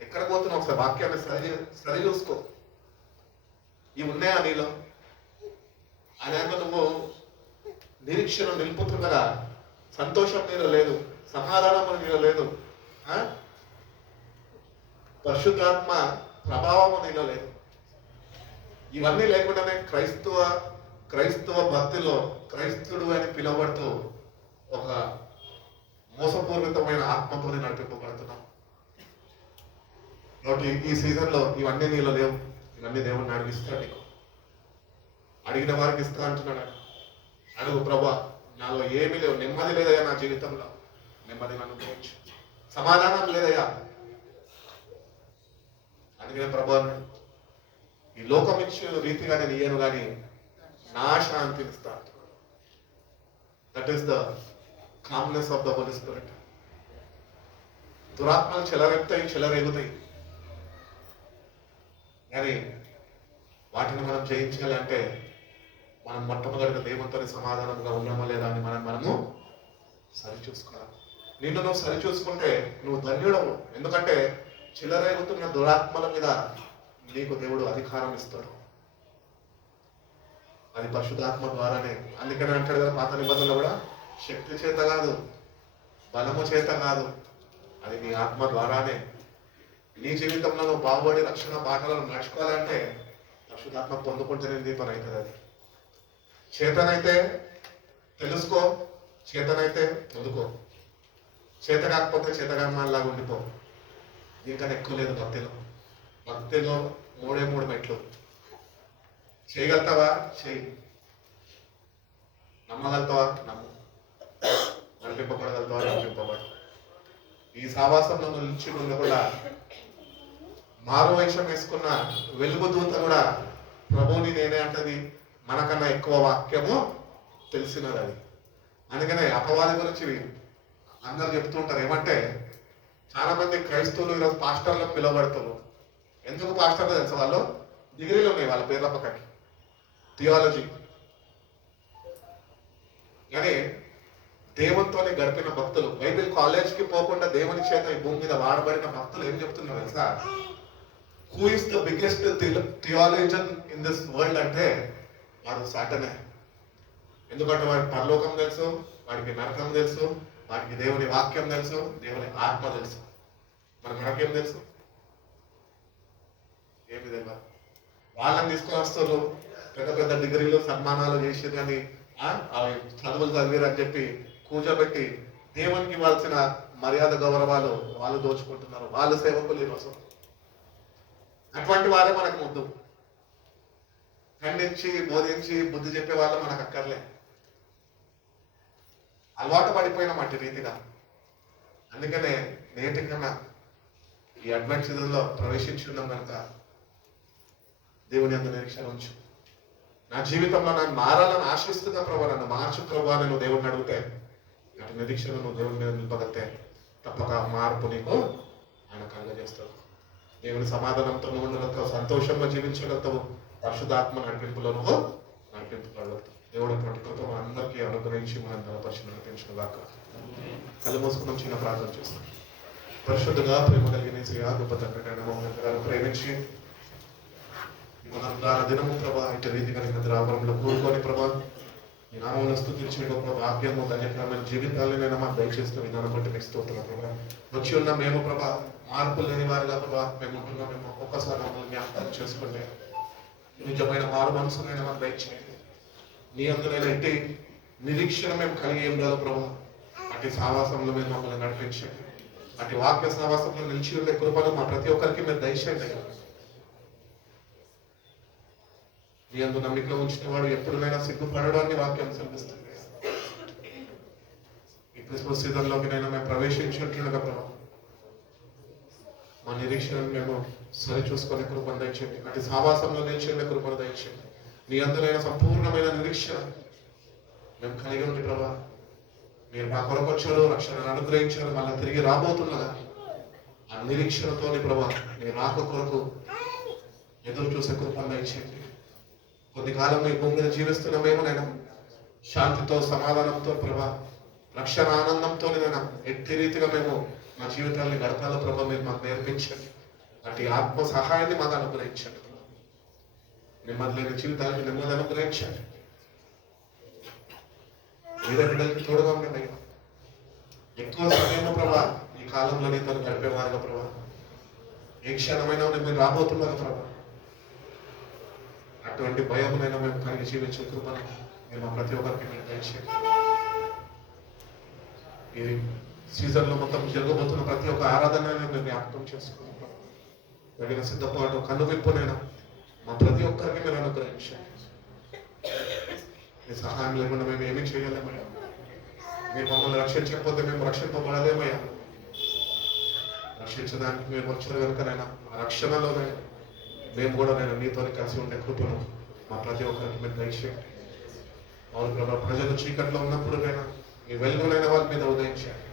ఎక్కడ పోతున్నావు? ఒకసారి వాక్యాన్ని సరి చూసుకో. ఇవి ఉన్నాయా నీలో? అనేక నువ్వు నిరీక్షణ నిలుపుతుండగా సంతోషం నీలో లేదు, సమాధానం నీలో లేదు, పరిశుద్ధాత్మ ప్రభావము నీలో లేదు. ఇవన్నీ లేకుండానే క్రైస్తవ భక్తిలో క్రైస్తుడు అని పిలువబడుతూ ఒక మోసపూరితమైన ఆత్మతోనే నడిపింపబడుతున్నాం. కాబట్టి ఈ సీజన్లో ఇవన్నీ నీలో లేవు. ఇవన్నీ దేవుడిని అడిగిస్తాడు. నీకు అడిగిన వారికి ఇస్తా అంటున్నాడు. అడుగు, ప్రభా నాలో ఏమీ లేవు, నెమ్మది లేదయ్యా, నా జీవితంలో నెమ్మది అనుకోవచ్చు, సమాధానం లేదయ్యా. అందుకనే ప్రభా, ఈ లోకం ఇచ్చే రీతిగా నేను ఇయ్యను కానీ నా శాంతిని ఇస్తాను. That is the calmness of the Holy Spirit. దురాత్మలు చెలరెత్తాయి, చెలరేగుతాయి, కానీ వాటిని మనం జయించాలంటే మనం మొట్టమొదటిగా దేవునితో సమాధానంగా ఉన్నామా లేదా అని మనము సరి చూసుకోవాలి. నిన్ను నువ్వు సరి చూసుకుంటే నువ్వు ధన్యుడవు. ఎందుకంటే చెలరేగుతున్న దురాత్మల మీద నీకు దేవుడు అధికారం ఇస్తాడు. అది పరిశుద్ధాత్మ ద్వారానే. అందుకని అంటాడు కదా పాత నిబంధనలో కూడా, శక్తి చేత కాదు, బలము చేత కాదు, అది నీ ఆత్మ ద్వారానే. నీ జీవితంలో నువ్వు బాగుపడి రక్షణ బాటలను నడుచుకోవాలంటే పరిశుద్ధాత్మ పొందుకుంటేనే నీ పని అవుతుంది. అది చేతనైతే తెలుసుకో, చేతనైతే పొందుకో, చేత కాకపోతే చేతగామాలాగా ఉండిపో. ఇంకా ఎక్కువ లేదు భక్తిలో. భక్తిలో 3 మెట్లు. చేయగలుగుతావా? చేయి. నమ్మగలుగుతావా? నమ్ము. నడిపింపబడగలుగుతావా? నడిపింపబడు. ఈ సావాసంలో నిలిచి కూడా మారు వేషం వేసుకున్న వెలుగు దూత కూడా ప్రభువుని నేనే అంటది. మనకన్నా ఎక్కువ వాక్యము తెలిసినది అది. అందుకనే అపవాది గురించి అందరు చెప్తూ ఉంటారు. ఏమంటే చాలా మంది క్రైస్తవులు ఈరోజు పాస్టర్లకు పిలువబడతారు. ఎందుకు పాస్టర్లు తెలుసు? వాళ్ళు డిగ్రీలు ఉన్నాయి వాళ్ళ పేర్ల పక్కకి, థియాలజీ. కానీ దేవునితోనే గడిపిన భక్తులు, బైబిల్ కాలేజ్కి పోకుండా దేవుని చేత ఈ భూమి మీద వాడబడిన భక్తులు ఏం చెప్తున్నారు తెలుసా? Who is the biggest theologian in this world అంటే వాడు సాటనే. ఎందుకంటే వాడికి పరలోకం తెలుసు, వాడికి నరకం తెలుసు, వాటికి దేవుని వాక్యం తెలుసు, దేవుని ఆత్మ తెలుసు. మనకేం తెలుసు? ఏమి తెలియదు. వాళ్ళని తీసుకొని వస్తారు, పెద్ద పెద్ద డిగ్రీలు సన్మానాలు చేసి కానీ అవి చదువులు చదివారని చెప్పి కూర్చోబెట్టి దేవునికి ఇవ్వాల్సిన మర్యాద గౌరవాలు వాళ్ళు దోచుకుంటున్నారు. వాళ్ళు సేవకులు ఈరోజు. అటువంటి వారే మనకు ముద్దు. ఖండించి బోధించి బుద్ధి చెప్పే వాళ్ళు మనకు అక్కర్లే. అలవాటు పడిపోయినాం అట్టి రీతిగా. అందుకనే నేటి కన్నా ఈ అడ్వెంట్ సీజన్లో ప్రవేశించున్నాం కనుక దేవుని అంత నిరీక్షణ ఉంచు. నా జీవితంలో నన్ను మారాలని ఆశిస్తున్నా ప్రభావ, నన్ను మార్చు ప్రభావ. నేను దేవుడిని అడిగితే అటు నిరీక్షణ నువ్వు దేవుని మీద నిలపగలితే తప్పక మార్పు నీకు ఆయన కలుగజేస్తాడు. దేవుని సమాధానంతో నువ్వు ఉండగలుగుతావు, సంతోషంగా జీవించగలుగుతావు, పరిశుద్ధాత్మ నడిపింపులో నువ్వు నడిపింపగలుగుతావు. దేవుడు అటువంటి కృప అందరికీ అనుగ్రహించి మనం బలపరిచి నడిపించిన దాకా కళ్ళు మూసుకున్నాం. చిన్న ప్రార్థన చేస్తాం. పరిశుద్ధంగా ప్రేమ కలిగిన గొప్ప తండ్రి మమ్మల్ని గారు ప్రేమించి మన దినము ప్రభా ఇటు రీతిగా రావడంలో కూరుకొని ప్రభా ఈ నామంలో స్తుతించే గొప్ప భాగ్యము ధన్యకరమైన జీవితాన్ని నేను మాకు దయచేస్తున్న విధానం బట్టి మీకు స్తోత్రం ప్రభా. వచ్చి ఉన్న మేము ప్రభా మార్పు లేని వారిగా ప్రభా మేము ఉంటున్నాం. మేము ఒక్కసారి మమ్మల్ని జ్ఞాపకం చేసుకుంటే నిజమైన మారు మనసునైనా మాకు దయచేయండి. నీ అందునైనా ఎట్టి నిరీక్షణ మేము కలిగి ఉండాలి ప్రభా. అటు సావాసంలో మీరు మమ్మల్ని నడిపించండి. అటు వాక్య సావాసంలో నిలిచి ఉండే కృపను మా ప్రతి ఒక్కరికి మీరు దయచేయండి. నీ అందు నమ్మిక ఉంచిన వాడు ఎప్పుడునైనా సిగ్గుపడడాన్ని వాక్యం సెలవిస్తుంది. ఈ క్రిస్మస్ సీజన్లోకి నైనా మేము ప్రవేశించినట్లుగా ప్రభావ మా నిరీక్షణను మేము సరి చూసుకునే కృపను దయచేయండి. అటు సావాసంలో నిలిచిన కృపను దయచేయండి. నీ అందునైనా సంపూర్ణమైన నిరీక్షణ మేము కలిగి ఉండి ప్రభా మీరు మా కొరకు వచ్చారు, రక్షణను అనుగ్రహించారు, మళ్ళీ తిరిగి రాబోతున్నదా ఆ నిరీక్షణతోని ప్రభా మీరు రాక కొరకు ఎదురు చూసే కృపను దయచేయండి. కొద్ది కాలం ఈ భూమి మీద జీవిస్తున్న మేము నేను శాంతితో సమాధానంతో ప్రభా రక్షణ ఆనందంతో నేను ఎట్టి రీతిగా మేము మా జీవితాన్ని గడపాలో ప్రభా మీరు మాకు నేర్పించండి. అటు ఆత్మ సహాయాన్ని మాకు అనుగ్రహించండి. నెమ్మది లేని జీవితానికి నెమ్మది అనుగ్రహించండి. మీరే బిడ్డలకి తోడుగా ఉండండి. ఎక్కువ సమయం ప్రభా ఈ కాలంలో నీతో గడిపేవారుగా ప్రభా ఏ క్షణమైనా మీరు రాబోతున్నారు ప్రభా. అటువంటి భయమునైనా మేము కలిగి జీవించే కృపను మీరు మా ప్రతి ఒక్కరికి మీరు దయచేయండి. ఈ సీజన్లో మొత్తం జరగబోతున్న ప్రతి ఒక్క ఆరాధనైనా మీరు జ్ఞాపకం చేసుకుంటాం. తగిన సిద్ధపాటు కన్నువిప్పునైనా మా ప్రతి ఒక్కరికి మీరు అనుగ్రహించండి. మీ సహాయం లేకుండా మేము ఏమీ చేయలేమయ్యా. మీరు మమ్మల్ని రక్షించకపోతే మేము రక్షింపబడలేమయ్యా. రక్షించడానికి మీరు వచ్చిన కనుకనైనా ఆ రక్షణలోనైనా మేము కూడా నేను మీతో కలిసి ఉండే కృపను మా ప్రతి ఒక్కరికి మీరు దయచేయండి. అవును ప్రభావ, ప్రజలు చీకట్లో ఉన్నప్పుడునైనా మీ వెలుగునైనా వాళ్ళ మీద ఉదయించండి.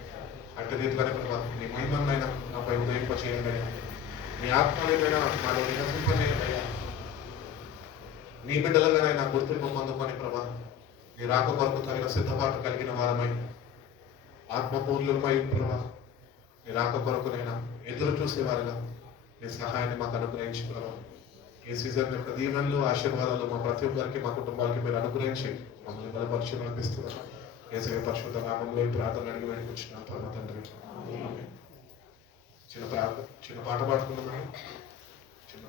అట్టి రీతిగానే ప్రభావ మీ మహిమనైనా నాపై ఉదయింపచేయండి అయ్యా. మీ ఆత్మనైనా మాలో నివసింపనేయండి అయ్యా. మీ బిడ్డలుగానైనా గుర్తింపు పొందుకొని ప్రభా మీ రాక కొరకు తగిన సిద్ధపాటు కలిగిన వారమై ఆత్మపూర్ణులమై ప్రభా మీ రాక కొరకునైనా ఎదురు చూసేవారుగా మీ సహాయాన్ని మాకు అనుగ్రహించి ప్రభావ ఈ సీజన్ యొక్క దీవెనలు ఆశీర్వాదాలు మా ప్రతి ఒక్కరికి మా కుటుంబాలకి మీరు అనుగ్రహించి మమ్మల్ని బలపరిచి అనిపిస్తున్నారు. యేసయ్య పరిశుద్ధ నామంలో ఈ ప్రార్థన అడిగి వెళ్ళి పరమ తండ్రి. చిన్న పాట పాడుకుందాం.